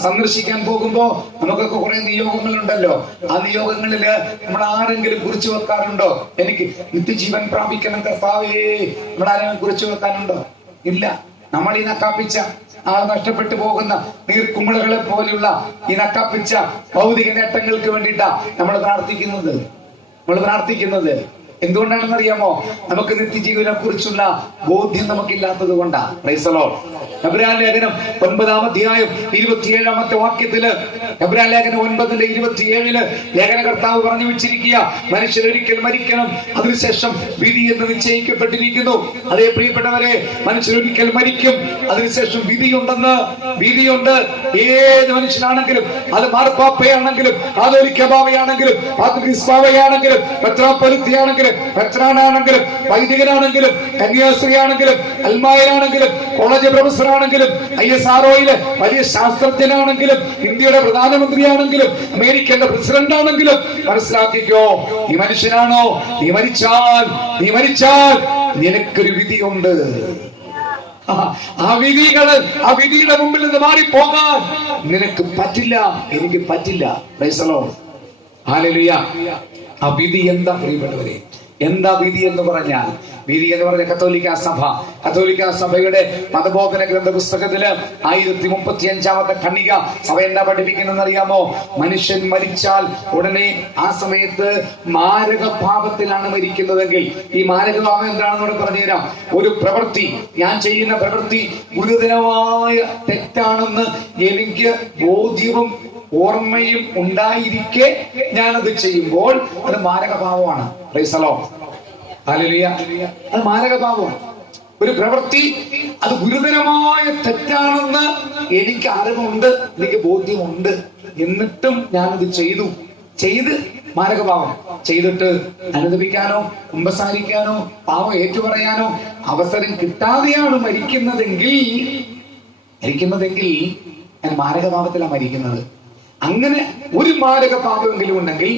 സന്ദർശിക്കാൻ പോകുമ്പോ, നമുക്കൊക്കെ കുറെ നിയോഗങ്ങളുണ്ടല്ലോ. ആ നിയോഗങ്ങളില് നമ്മൾ ആരെങ്കിലും കുറിച്ചു വെക്കാറുണ്ടോ? എനിക്ക് നിത്യജീവൻ പ്രാപിക്കണം കർത്താവേ, നമ്മളാരെങ്കിലും കുറിച്ചു വെക്കാനുണ്ടോ? ഇല്ല. നമ്മൾ ഈ നക്കാപ്പിച്ച നഷ്ടപ്പെട്ടു പോകുന്ന നീർക്കുമിളകളെ പോലെയുള്ള ഈ നക്കാപ്പിച്ച ഭൗതിക നേട്ടങ്ങൾക്ക് വേണ്ടിയിട്ടാ നമ്മൾ പ്രാർത്ഥിക്കുന്നത്. എന്തുകൊണ്ടാണെന്ന് അറിയാമോ? നമുക്ക് നിത്യജീവനെ കുറിച്ചുള്ള ബോധ്യം നമുക്കില്ലാത്തത് കൊണ്ടാ. Price the Lord. എബ്രായ ലേഖനം 9-ാം അധ്യായം 27-ാമത്തെ വാക്യത്തില്, എബ്രായ ലേഖനം 9:27 ലേഖനകർത്താവ് പറഞ്ഞു വെച്ചിരിക്കുക, മനുഷ്യൻ ഒരിക്കൽ മരിക്കണം, അതിനുശേഷം വിധി എന്ന് നിശ്ചയിക്കപ്പെട്ടിരിക്കുന്നു. അതേ പ്രിയപ്പെട്ടവരെ, മനുഷ്യൻ ഒരിക്കൽ മരിക്കും, അതിനുശേഷം വിധിയുണ്ടെന്ന്. വിധിയുണ്ട്. ഏത് മനുഷ്യനാണെങ്കിലും, അത് മാർപ്പാപ്പയാണെങ്കിലും, കാതോലിക്ക ബാവയാണെങ്കിലും, പാത്രികീസ് ബാവയാണെങ്കിലും, മെത്രാപ്പൊലീത്തയാണെങ്കിലും, മെത്രാനാണെങ്കിലും, വൈദികനാണെങ്കിലും, കന്യാസ്ത്രീയാണെങ്കിലും, അൽമായനാണെങ്കിലും, കോളേജ് പ്രൊഫസറാണെങ്കിലും, ISROയിലെ വലിയ ശാസ്ത്രജ്ഞനാണെങ്കിലും, ഇന്ത്യയുടെ പ്രധാനമന്ത്രിയാണെങ്കിലും, അമേരിക്കന്റെ പ്രസിഡന്റ് ആണെങ്കിലും, മനസ്സിലാക്കിക്കോ, നീ മനുഷ്യനാണോ? നീ മരിച്ചാൽ നിനക്കൊരു വിധിയുണ്ട്. ആ വിധിയുടെ മുമ്പിൽ നിന്ന് മാറിപ്പോകാൻ നിനക്ക് പറ്റില്ല, എനിക്ക് പറ്റില്ല. Price the Lord. ഹല്ലേലൂയ. ആ വിധി എന്താ പ്രിയപ്പെട്ടവരെ? എന്താ വിധി എന്ന് പറഞ്ഞാൽ? വിധി എന്ന് പറഞ്ഞ കത്തോലിക്ക സഭയുടെ മതബോധന ഗ്രന്ഥ പുസ്തകത്തില് 1035-ാമത്തെ ഖണ്ഡിക സഭ എന്താ പഠിപ്പിക്കുന്നതെന്ന് അറിയാമോ? മനുഷ്യൻ മരിച്ചാൽ ഉടനെ ആ സമയത്ത് മാരകഭാവത്തിലാണ് മരിക്കുന്നതെങ്കിൽ, ഈ മാരകഭാവം എന്താണെന്നോട് പറഞ്ഞുതരാം. ഒരു പ്രവൃത്തി, ഞാൻ ചെയ്യുന്ന പ്രവൃത്തി ഗുരുതരമായ തെറ്റാണെന്ന് എനിക്ക് ബോധ്യവും ഓർമ്മയും ഉണ്ടായിരിക്കെ ഞാനത് ചെയ്യുമ്പോൾ അത് മാരകഭാവമാണ്. Praise the Lord. ഹല്ലേലൂയ. അത് മാരകഭാവമാണ്. ഒരു പ്രവൃത്തി അത് ഗുരുതരമായ തെറ്റാണെന്ന് എനിക്ക് അറിവുണ്ട്, എനിക്ക് ബോധ്യമുണ്ട്, എന്നിട്ടും ഞാനത് ചെയ്ത് മാരകഭാവം ചെയ്തിട്ട് അനുദപിക്കാനോ കുമ്പസാരിക്കാനോ പാവം ഏറ്റുപറയാനോ അവസരം കിട്ടാതെയാണ് മരിക്കുന്നതെങ്കിൽ ഞാൻ മാരകഭാവത്തിലാണ് മരിക്കുന്നത്. അങ്ങനെ ഒരു മാരകഭാവമെങ്കിലും ഉണ്ടെങ്കിൽ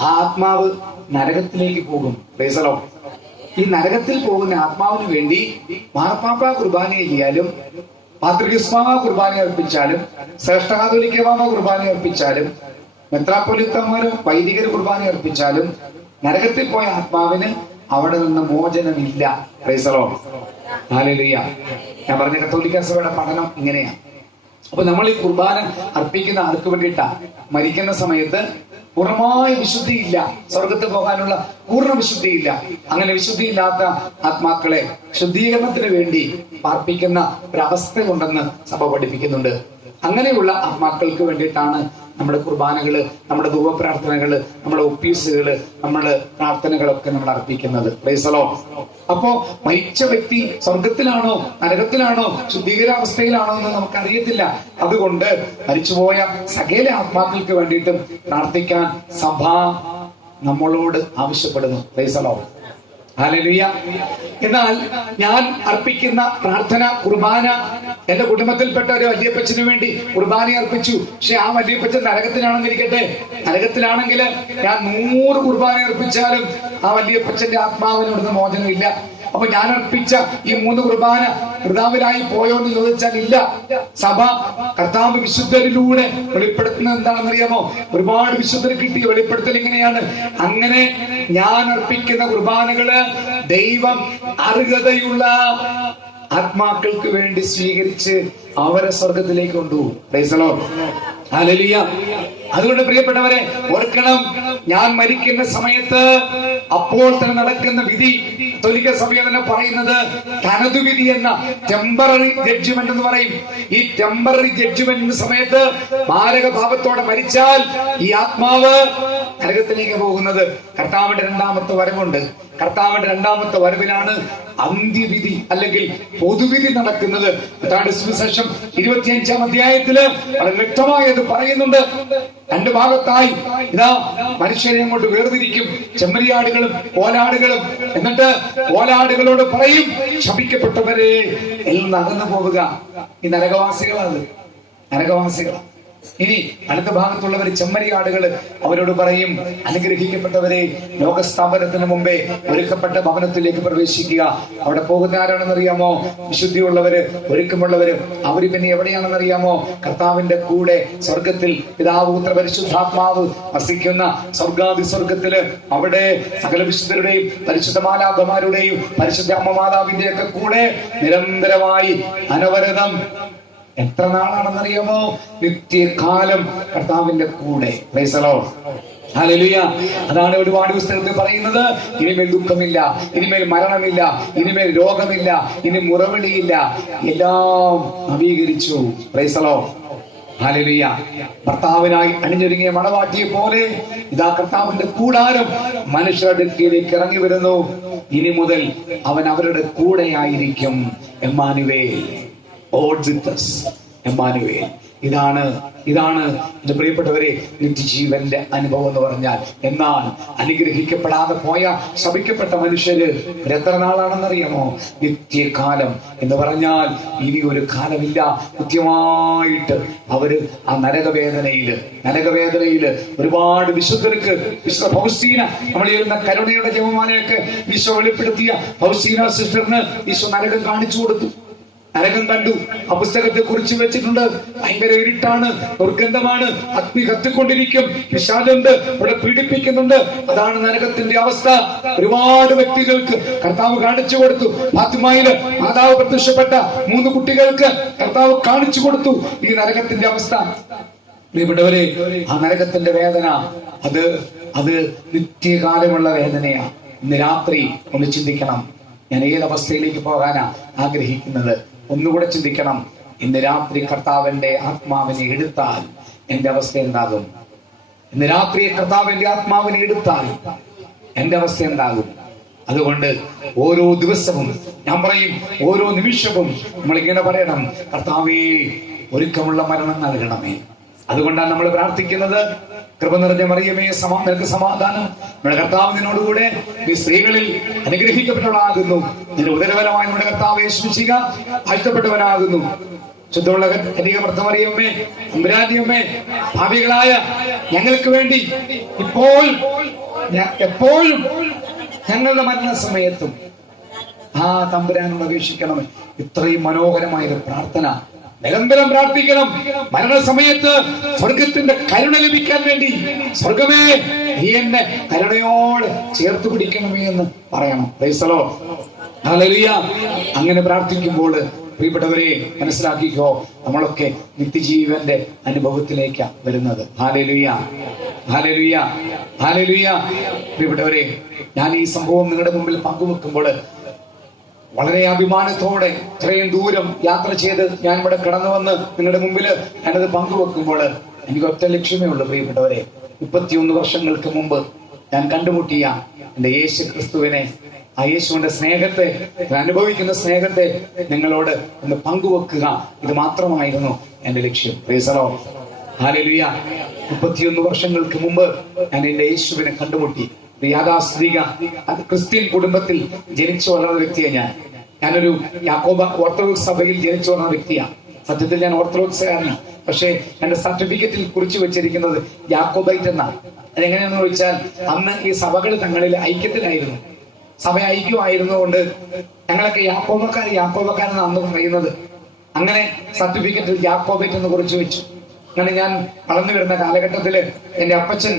ആ ആത്മാവ് നരകത്തിലേക്ക് പോകും. Price the Lord. ഈ നരകത്തിൽ പോകുന്ന ആത്മാവിന് വേണ്ടി മാർപ്പാപ്പ കുർബാന ചെയ്യാലും പാത്രികസ്മാ കുർബാന അർപ്പിച്ചാലും, ശ്രേഷ്ഠ കാതോലിക്ക ബാബ കുർബാന അർപ്പിച്ചാലും, മെത്രാപ്പൊലിത്തന്മാര് വൈദികര് കുർബാന അർപ്പിച്ചാലും നരകത്തിൽ പോയ ആത്മാവിന് അവിടെ നിന്ന് മോചനമില്ല. Praise the Lord. ഹല്ലേലൂയ. ഞാൻ പറഞ്ഞ കത്തോലിക്ക സഭയുടെ പഠനം ഇങ്ങനെയാണ്. അപ്പൊ നമ്മൾ ഈ കുർബാന അർപ്പിക്കുന്ന ആൾക്ക് വേണ്ടിയിട്ടാ മരിക്കുന്ന സമയത്ത് പൂർണ്ണമായ വിശുദ്ധിയില്ല, സ്വർഗത്ത് പോകാനുള്ള പൂർണ്ണ വിശുദ്ധിയില്ല. അങ്ങനെ വിശുദ്ധിയില്ലാത്ത ആത്മാക്കളെ ശുദ്ധീകരണത്തിന് വേണ്ടി പാർപ്പിക്കുന്ന ഒരവസ്ഥയുണ്ടെന്ന് സഭ പഠിപ്പിക്കുന്നുണ്ട്. അങ്ങനെയുള്ള ആത്മാക്കൾക്ക് വേണ്ടിയിട്ടാണ് നമ്മുടെ കുർബാനകള്, നമ്മുടെ ധൂപപ്രാർത്ഥനകള്, നമ്മുടെ ഒപ്പീസുകള്, നമ്മുടെ പ്രാർത്ഥനകളൊക്കെ നമ്മൾ അർപ്പിക്കുന്നത്. Praise the Lord. അപ്പോ മരിച്ച വ്യക്തി സ്വർഗത്തിലാണോ നരകത്തിലാണോ ശുദ്ധീകരാവസ്ഥയിലാണോ എന്ന് നമുക്കറിയത്തില്ല. അതുകൊണ്ട് മരിച്ചുപോയ സകല ആത്മാക്കൾക്ക് വേണ്ടിയിട്ടും പ്രാർത്ഥിക്കാൻ സഭ നമ്മളോട് ആവശ്യപ്പെടുന്നു. Price the Lord. ഹല്ലേലൂയ. എന്നാൽ ഞാൻ അർപ്പിക്കുന്ന പ്രാർത്ഥന കുർബാന എന്റെ കുടുംബത്തിൽപ്പെട്ട ഒരു വല്യപ്പച്ചന് വേണ്ടി കുർബാന അർപ്പിച്ചു. പക്ഷെ ആ വല്യപ്പച്ചൻ നരകത്തിലാണെന്നിരിക്കട്ടെ, നരകത്തിലാണെങ്കിൽ ഞാൻ 100 കുർബാന അർപ്പിച്ചാലും ആ വല്യപ്പച്ചന്റെ ആത്മാവിനോട് മോചനമില്ല. അപ്പൊ ഞാൻ അർപ്പിച്ച ഈ 3 കുർബാന വൃഥാവിലായി പോയോ എന്ന് ചോദിച്ചാൽ ഇല്ല. സഭ കർത്താവ് വിശുദ്ധരിലൂടെ വെളിപ്പെടുത്തുന്നത് എന്താണെന്നറിയാമോ? ഒരുപാട് വിശുദ്ധർ കിട്ടിയ വെളിപ്പെടുത്തൽ ഇങ്ങനെയാണ്: അങ്ങനെ ഞാൻ അർപ്പിക്കുന്ന കുർബാനകള് ദൈവം അർഹതയുള്ള ആത്മാക്കൾക്ക് വേണ്ടി സ്വീകരിച്ച് അവരെ സ്വർഗത്തിലേക്ക് കൊണ്ടുപോകും. Price the Lord. ഹല്ലേലൂയ. അതുകൊണ്ട് പ്രിയപ്പെട്ടവരെ ഓർക്കണം, ഞാൻ മരിക്കുന്ന സമയത്ത് അപ്പോൾ തന്നെ നടക്കുന്ന വിധി കത്തോലിക്ക സഭ തന്നെ പറയുന്നത് തനതു വിധി എന്ന ടെമ്പററി ജഡ്ജ്മെന്റ് എന്ന് പറയും. ഈ ടെമ്പററി ജഡ്ജ്മെന്റിന്റെ സമയത്ത് മാരക പാപത്തോടെ മരിച്ചാൽ ഈ ആത്മാവ് നരകത്തിലേക്ക് പോകുന്നത്. കർത്താവിന്റെ 2ാമത്തെ വരവുണ്ട്. കർത്താവിന്റെ 2ാമത്തെ വരവിലാണ് അന്ത്യവിധി അല്ലെങ്കിൽ പൊതുവിധി നടക്കുന്നത്. സുവിശേഷം 25-ാം അധ്യായത്തില് വളരെ വ്യക്തമായത് പറയുന്നുണ്ട്. 2 ഭാഗത്തായി ഇതാ മനുഷ്യരെ അങ്ങോട്ട് വേർതിരിക്കും, ചെമ്മരിയാടുകളും ഓലാടുകളും. എന്നിട്ട് ഓലാടുകളോട് പറയും, ശപിക്കപ്പെട്ടവരെ എല്ലാം അകന്നു പോവുക. ഈ നരകവാസികളാണ്, നരകവാസികൾ. ഇനി അടുത്ത ഭാഗത്തുള്ളവർ ചെമ്മരിയാടുകള്, അവരോട് പറയും, അനുഗ്രഹിക്കപ്പെട്ടവരെ ലോകസ്ഥാപനത്തിന് മുമ്പേ ഒരുക്കപ്പെട്ട ഭവനത്തിലേക്ക് പ്രവേശിക്കുക. അവിടെ പോകുന്ന ആരാണെന്നറിയാമോ? വിശുദ്ധിയുള്ളവര്, ഒരുക്കമുള്ളവര്. അവര് പിന്നെ എവിടെയാണെന്നറിയാമോ? കർത്താവിന്റെ കൂടെ സ്വർഗത്തിൽ പിതാവ് പുത്ര പരിശുദ്ധാത്മാവ് വസിക്കുന്ന സ്വർഗാദി സ്വർഗത്തില്. അവിടെ സകല വിശുദ്ധരുടെയും പരിശുദ്ധ മാലാഖമാരുടെയും പരിശുദ്ധ അമ്മ മാതാവിന്റെ ഒക്കെ കൂടെ നിരന്തരമായി അനവരതം എത്ര നാളാണെന്നറിയാമോ? നിത്യകാലം കർത്താവിന്റെ കൂടെ. Price the Lord. ഹല്ലേലൂയ. അതാണ് ഒരുപാട് പുസ്തകത്തിൽ പറയുന്നത്, ഇനിമേൽ ദുഃഖമില്ല, ഇനിമേൽ മരണമില്ല, ഇനിമേൽ രോഗമില്ല, ഇനി മുറവിളിയില്ല, എല്ലാം നവീകരിച്ചു. Praise the Lord. ഹല്ലേലൂയ. ഭർത്താവിനായി അണിഞ്ഞൊരുങ്ങിയ മണവാട്ടിയെ പോലെ ഇതാ കർത്താവിന്റെ കൂടാരം മനുഷ്യരുടെ അടുക്കിലേക്ക് ഇറങ്ങി വരുന്നു. ഇനി മുതൽ അവൻ അവരുടെ കൂടെയായിരിക്കും. Emmanuel, God with us. Emmanuel. ഇതാണ് എന്റെ പ്രിയപ്പെട്ടവരെ നിത്യജീവന്റെ അനുഭവം എന്ന് പറഞ്ഞാൽ. എന്നാൽ അനുഗ്രഹിക്കപ്പെടാതെ പോയ ശപിക്കപ്പെട്ട മനുഷ്യര് എത്ര നാളാണെന്നറിയാമോ? നിത്യകാലം എന്ന് പറഞ്ഞാൽ ഇനി ഒരു കാലമില്ല. കൃത്യമായിട്ട് അവര് ആ നരകവേദനയില് ഒരുപാട് വിശുദ്ധർക്ക്, വിശുദ്ധ ഫൗസ്റ്റീന, നമ്മൾ ചെയ്യുന്ന കരുണയുടെ ജപമാലയൊക്കെ ഈശോ വെളിപ്പെടുത്തിയ ഫൗസ്റ്റീന സിസ്റ്ററിന് ഈശോ നരകം കാണിച്ചു കൊടുത്തു. നരകം കണ്ടു. ആ പുസ്തകത്തെ കുറിച്ച് വെച്ചിട്ടുണ്ട്. ഭയങ്കര ഇരുട്ടാണ്, ദുർഗന്ധമാണ്, അഗ്നി കത്തിക്കൊണ്ടിരിക്കും, വിശാലുണ്ട്, ഇവിടെ പീഡിപ്പിക്കുന്നുണ്ട്. അതാണ് നരകത്തിന്റെ അവസ്ഥ. ഒരുപാട് വ്യക്തികൾക്ക് കർത്താവ് കാണിച്ചു കൊടുത്തു. ഫാത്തിമയില് മാതാവ് പ്രത്യക്ഷപ്പെട്ട 3 കുട്ടികൾക്ക് കർത്താവ് കാണിച്ചു കൊടുത്തു ഈ നരകത്തിന്റെ അവസ്ഥ. പ്രിയപ്പെട്ടവരെ, ആ നരകത്തിന്റെ വേദന അത് നിത്യകാലമുള്ള വേദനയാ. ഇന്ന് രാത്രി ഒന്ന് ചിന്തിക്കണം, ഞാൻ ഏതവസ്ഥയിലേക്ക് പോകാനാ ആഗ്രഹിക്കുന്നത്. ഒന്നുകൂടെ ചിന്തിക്കണം. ഇന്ന് രാത്രി കർത്താവിന്റെ ആത്മാവിനെ എടുത്താൽ എന്റെ അവസ്ഥ എന്താകും? ഇന്ന് രാത്രി കർത്താവിന്റെ ആത്മാവിനെ എടുത്താൽ എന്റെ അവസ്ഥ എന്താകും? അതുകൊണ്ട് ഓരോ ദിവസവും ഞാൻ പറയും, ഓരോ നിമിഷവും നമ്മൾ ഇങ്ങനെ പറയണം, കർത്താവേ ഒരുക്കമുള്ള മരണം നൽകണമേ. അതുകൊണ്ടാണ് നമ്മൾ പ്രാർത്ഥിക്കുന്നത്, കൃപ നിറഞ്ഞ മറിയമേ നിനക്ക് സമാധാനം, നമ്മുടെ കർത്താവ് നിന്നോടുകൂടെ, നീ സ്ത്രീകളിൽ അനുഗ്രഹിക്കപ്പെട്ടവളാകുന്നു, നിന്റെ ഉദരഫലമായി നമ്മുടെ കർത്താവ് യേശുമിശിഹ വാഴ്ത്തപ്പെട്ടവനാകുന്നു. ശുദ്ധമുള്ള കന്യകമറിയമേ, തമ്പുരാന്റിയമ്മേ, ഭാവികളായ ഞങ്ങൾക്ക് വേണ്ടി എപ്പോഴും ഞങ്ങളുടെ മരണസമയത്തും ആ തമ്പുരാനോട് അപേക്ഷിക്കണമേ. ഇത്രയും മനോഹരമായൊരു പ്രാർത്ഥന നിരന്തരം പ്രാർത്ഥിക്കണം. മരണസമയത്ത് സ്വർഗത്തിന്റെ കരുണ ലഭിക്കാൻ വേണ്ടി സ്വർഗമേ നീ എന്നെ കരുണയോട് ചേർത്ത് പിടിക്കണമേ എന്ന് പറയണം. Price the Lord. ഹല്ലേലൂയ. അങ്ങനെ പ്രാർത്ഥിക്കുമ്പോൾ പ്രിയപ്പെട്ടവരെ മനസ്സിലാക്കിക്കോ, നമ്മളൊക്കെ നിത്യജീവന്റെ അനുഭവത്തിലേക്കാണ് വരുന്നത്. Hallelujah, hallelujah, hallelujah. പ്രിയപ്പെട്ടവരെ, ഞാൻ ഈ സംഭവം നിങ്ങളുടെ മുമ്പിൽ പങ്കുവെക്കുമ്പോൾ വളരെ അഭിമാനത്തോടെ ഇത്രയും ദൂരം യാത്ര ചെയ്ത് ഞാൻ ഇവിടെ കടന്നു വന്ന് നിങ്ങളുടെ മുമ്പിൽ ഞാനത് പങ്കുവെക്കുമ്പോൾ എനിക്ക് ഒറ്റ ലക്ഷ്യമേ ഉള്ളൂ. പ്രിയപ്പെട്ടവരെ, 31 വർഷങ്ങൾക്ക് മുമ്പ് ഞാൻ കണ്ടുമുട്ടിയ എന്റെ യേശു ക്രിസ്തുവിനെ, ആ യേശുവിന്റെ സ്നേഹത്തെ, അനുഭവിക്കുന്ന സ്നേഹത്തെ നിങ്ങളോട് ഒന്ന് പങ്കുവെക്കുക, ഇത് മാത്രമായിരുന്നു എന്റെ ലക്ഷ്യം. Price the Lord. ഹല്ലേലൂയ. 31 വർഷങ്ങൾക്ക് മുമ്പ് ഞാൻ എന്റെ യേശുവിനെ കണ്ടുമുട്ടി. യാഥാസ്ഥിതിക ക്രിസ്ത്യൻ കുടുംബത്തിൽ ജനിച്ചു വളർന്ന വ്യക്തിയാണ് ഞാനൊരു യാക്കോബ ഓർത്തഡോക്സ് സഭയിൽ ജനിച്ചു വളർന്ന വ്യക്തിയാണ്. സത്യത്തിൽ ഞാൻ ഓർത്തഡോക്സുകാരനാണ്. പക്ഷേ എന്റെ സർട്ടിഫിക്കറ്റിൽ കുറിച്ചു വെച്ചിരിക്കുന്നത് യാക്കോബൈറ്റ് എന്നാണ്. അതെങ്ങനെയാണെന്ന് ചോദിച്ചാൽ, അന്ന് ഈ സഭകൾ തങ്ങളിൽ ഐക്യത്തിലായിരുന്നു, സഭ ഐക്യമായിരുന്നുകൊണ്ട് ഞങ്ങളൊക്കെ യാക്കോബക്കാരെന്ന് അന്ന് പറയുന്നത്. അങ്ങനെ സർട്ടിഫിക്കറ്റിൽ യാക്കോബൈറ്റ് എന്ന് കുറിച്ചു വെച്ചു. അങ്ങനെ ഞാൻ വളർന്നു വരുന്ന കാലഘട്ടത്തില് എന്റെ അപ്പച്ചൻ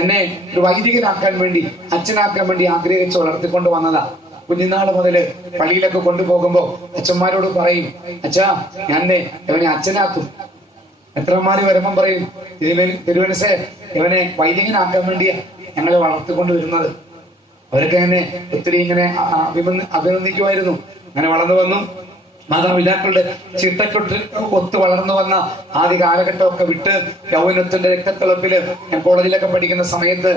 എന്നെ ഒരു വൈദികനാക്കാൻ വേണ്ടി, അച്ഛനാക്കാൻ വേണ്ടി ആഗ്രഹിച്ച് വളർത്തിക്കൊണ്ട് വന്നതാ. കുഞ്ഞുനാള് മുതല് പള്ളിയിലൊക്കെ കൊണ്ടുപോകുമ്പോ അച്ഛന്മാരോട് പറയും, അച്ഛാ ഞാൻ ഇവനെ അച്ഛനാക്കും. എത്രമാര് വരുമ്പം പറയും, തിരുവനസേ ഇവനെ വൈദികനാക്കാൻ വേണ്ടിയാ ഞങ്ങളെ വളർത്തിക്കൊണ്ട് വരുന്നത്. അവരൊക്കെ എന്നെ ഒത്തിരി ഇങ്ങനെ അഭിനന്ദിക്കുമായിരുന്നു. അങ്ങനെ വളർന്നു വന്നു. മാതാപിതാക്കളുടെ ചിട്ടക്കൊട്ട് ഒത്തു വളർന്നു വന്ന ആദ്യ കാലഘട്ടമൊക്കെ വിട്ട് യൗവനത്തിന്റെ രക്തത്തിളപ്പില് ഞാൻ കോളേജിലൊക്കെ പഠിക്കുന്ന സമയത്ത്,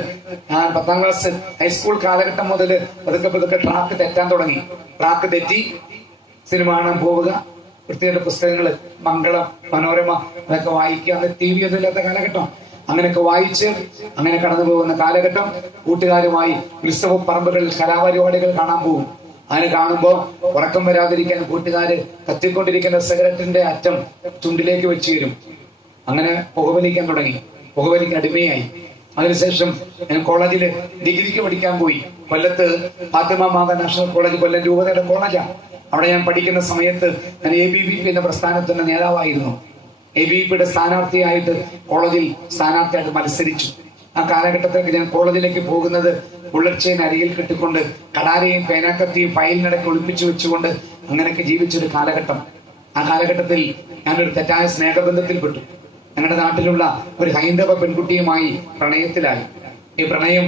ഞാൻ 10ാം ക്ലാസ് ഹൈസ്കൂൾ കാലഘട്ടം മുതല് പതുക്കെ ട്രാക്ക് തെറ്റാൻ തുടങ്ങി. ട്രാക്ക് തെറ്റി സിനിമ കാണാൻ പോവുക, വൃത്തിയുടെ പുസ്തകങ്ങള്, മംഗളം, മനോരമ അതൊക്കെ വായിക്കുക. അന്ന് TV ഒന്നും ഇല്ലാത്ത കാലഘട്ടം. അങ്ങനെയൊക്കെ വായിച്ച് അങ്ങനെ കടന്നു പോകുന്ന കാലഘട്ടം. കൂട്ടുകാരുമായി ഉത്സവ പറമ്പുകളിൽ കലാപരിപാടികൾ കാണാൻ പോകും. അതിനെ കാണുമ്പോ ഉറക്കം വരാതിരിക്കാൻ കൂട്ടുകാര് കത്തിക്കൊണ്ടിരിക്കുന്ന സിഗരറ്റിന്റെ അറ്റം ചുണ്ടിലേക്ക് വെച്ച് തരും. അങ്ങനെ പുകവലിക്കാൻ തുടങ്ങി, പുകവലിക്ക് അടിമയായി. അതിനുശേഷം ഞാൻ കോളേജില് ഡിഗ്രിക്ക് പഠിക്കാൻ പോയി. കൊല്ലത്ത് ഫാത്തിമ മാതാ നാഷണൽ കോളേജ്, കൊല്ലം രൂപതയുടെ കോളേജാണ്. അവിടെ ഞാൻ പഠിക്കുന്ന സമയത്ത് ഞാൻ ABVP എന്ന പ്രസ്ഥാനത്തിന്റെ നേതാവായിരുന്നു. ABVPയുടെ സ്ഥാനാർത്ഥിയായിട്ട് കോളേജിൽ സ്ഥാനാർത്ഥിയായിട്ട് മത്സരിച്ചു. ആ കാലഘട്ടത്തിലേക്ക് ഞാൻ കോളേജിലേക്ക് പോകുന്നത് ബുള്ളറ്റ് ചെയിൻ അരികിൽ കെട്ടിക്കൊണ്ട് കടാരയും പേനാക്കത്തിയും ഫയലിനിടയ്ക്ക് ഒളിപ്പിച്ചു വെച്ചുകൊണ്ട് അങ്ങനെയൊക്കെ ജീവിച്ചൊരു കാലഘട്ടം. ആ കാലഘട്ടത്തിൽ ഞാനൊരു തെറ്റായ സ്നേഹബന്ധത്തിൽപ്പെട്ടു. ഞങ്ങളുടെ നാട്ടിലുള്ള ഒരു ഹൈന്ദവ പെൺകുട്ടിയുമായി പ്രണയത്തിലായി. ഈ പ്രണയം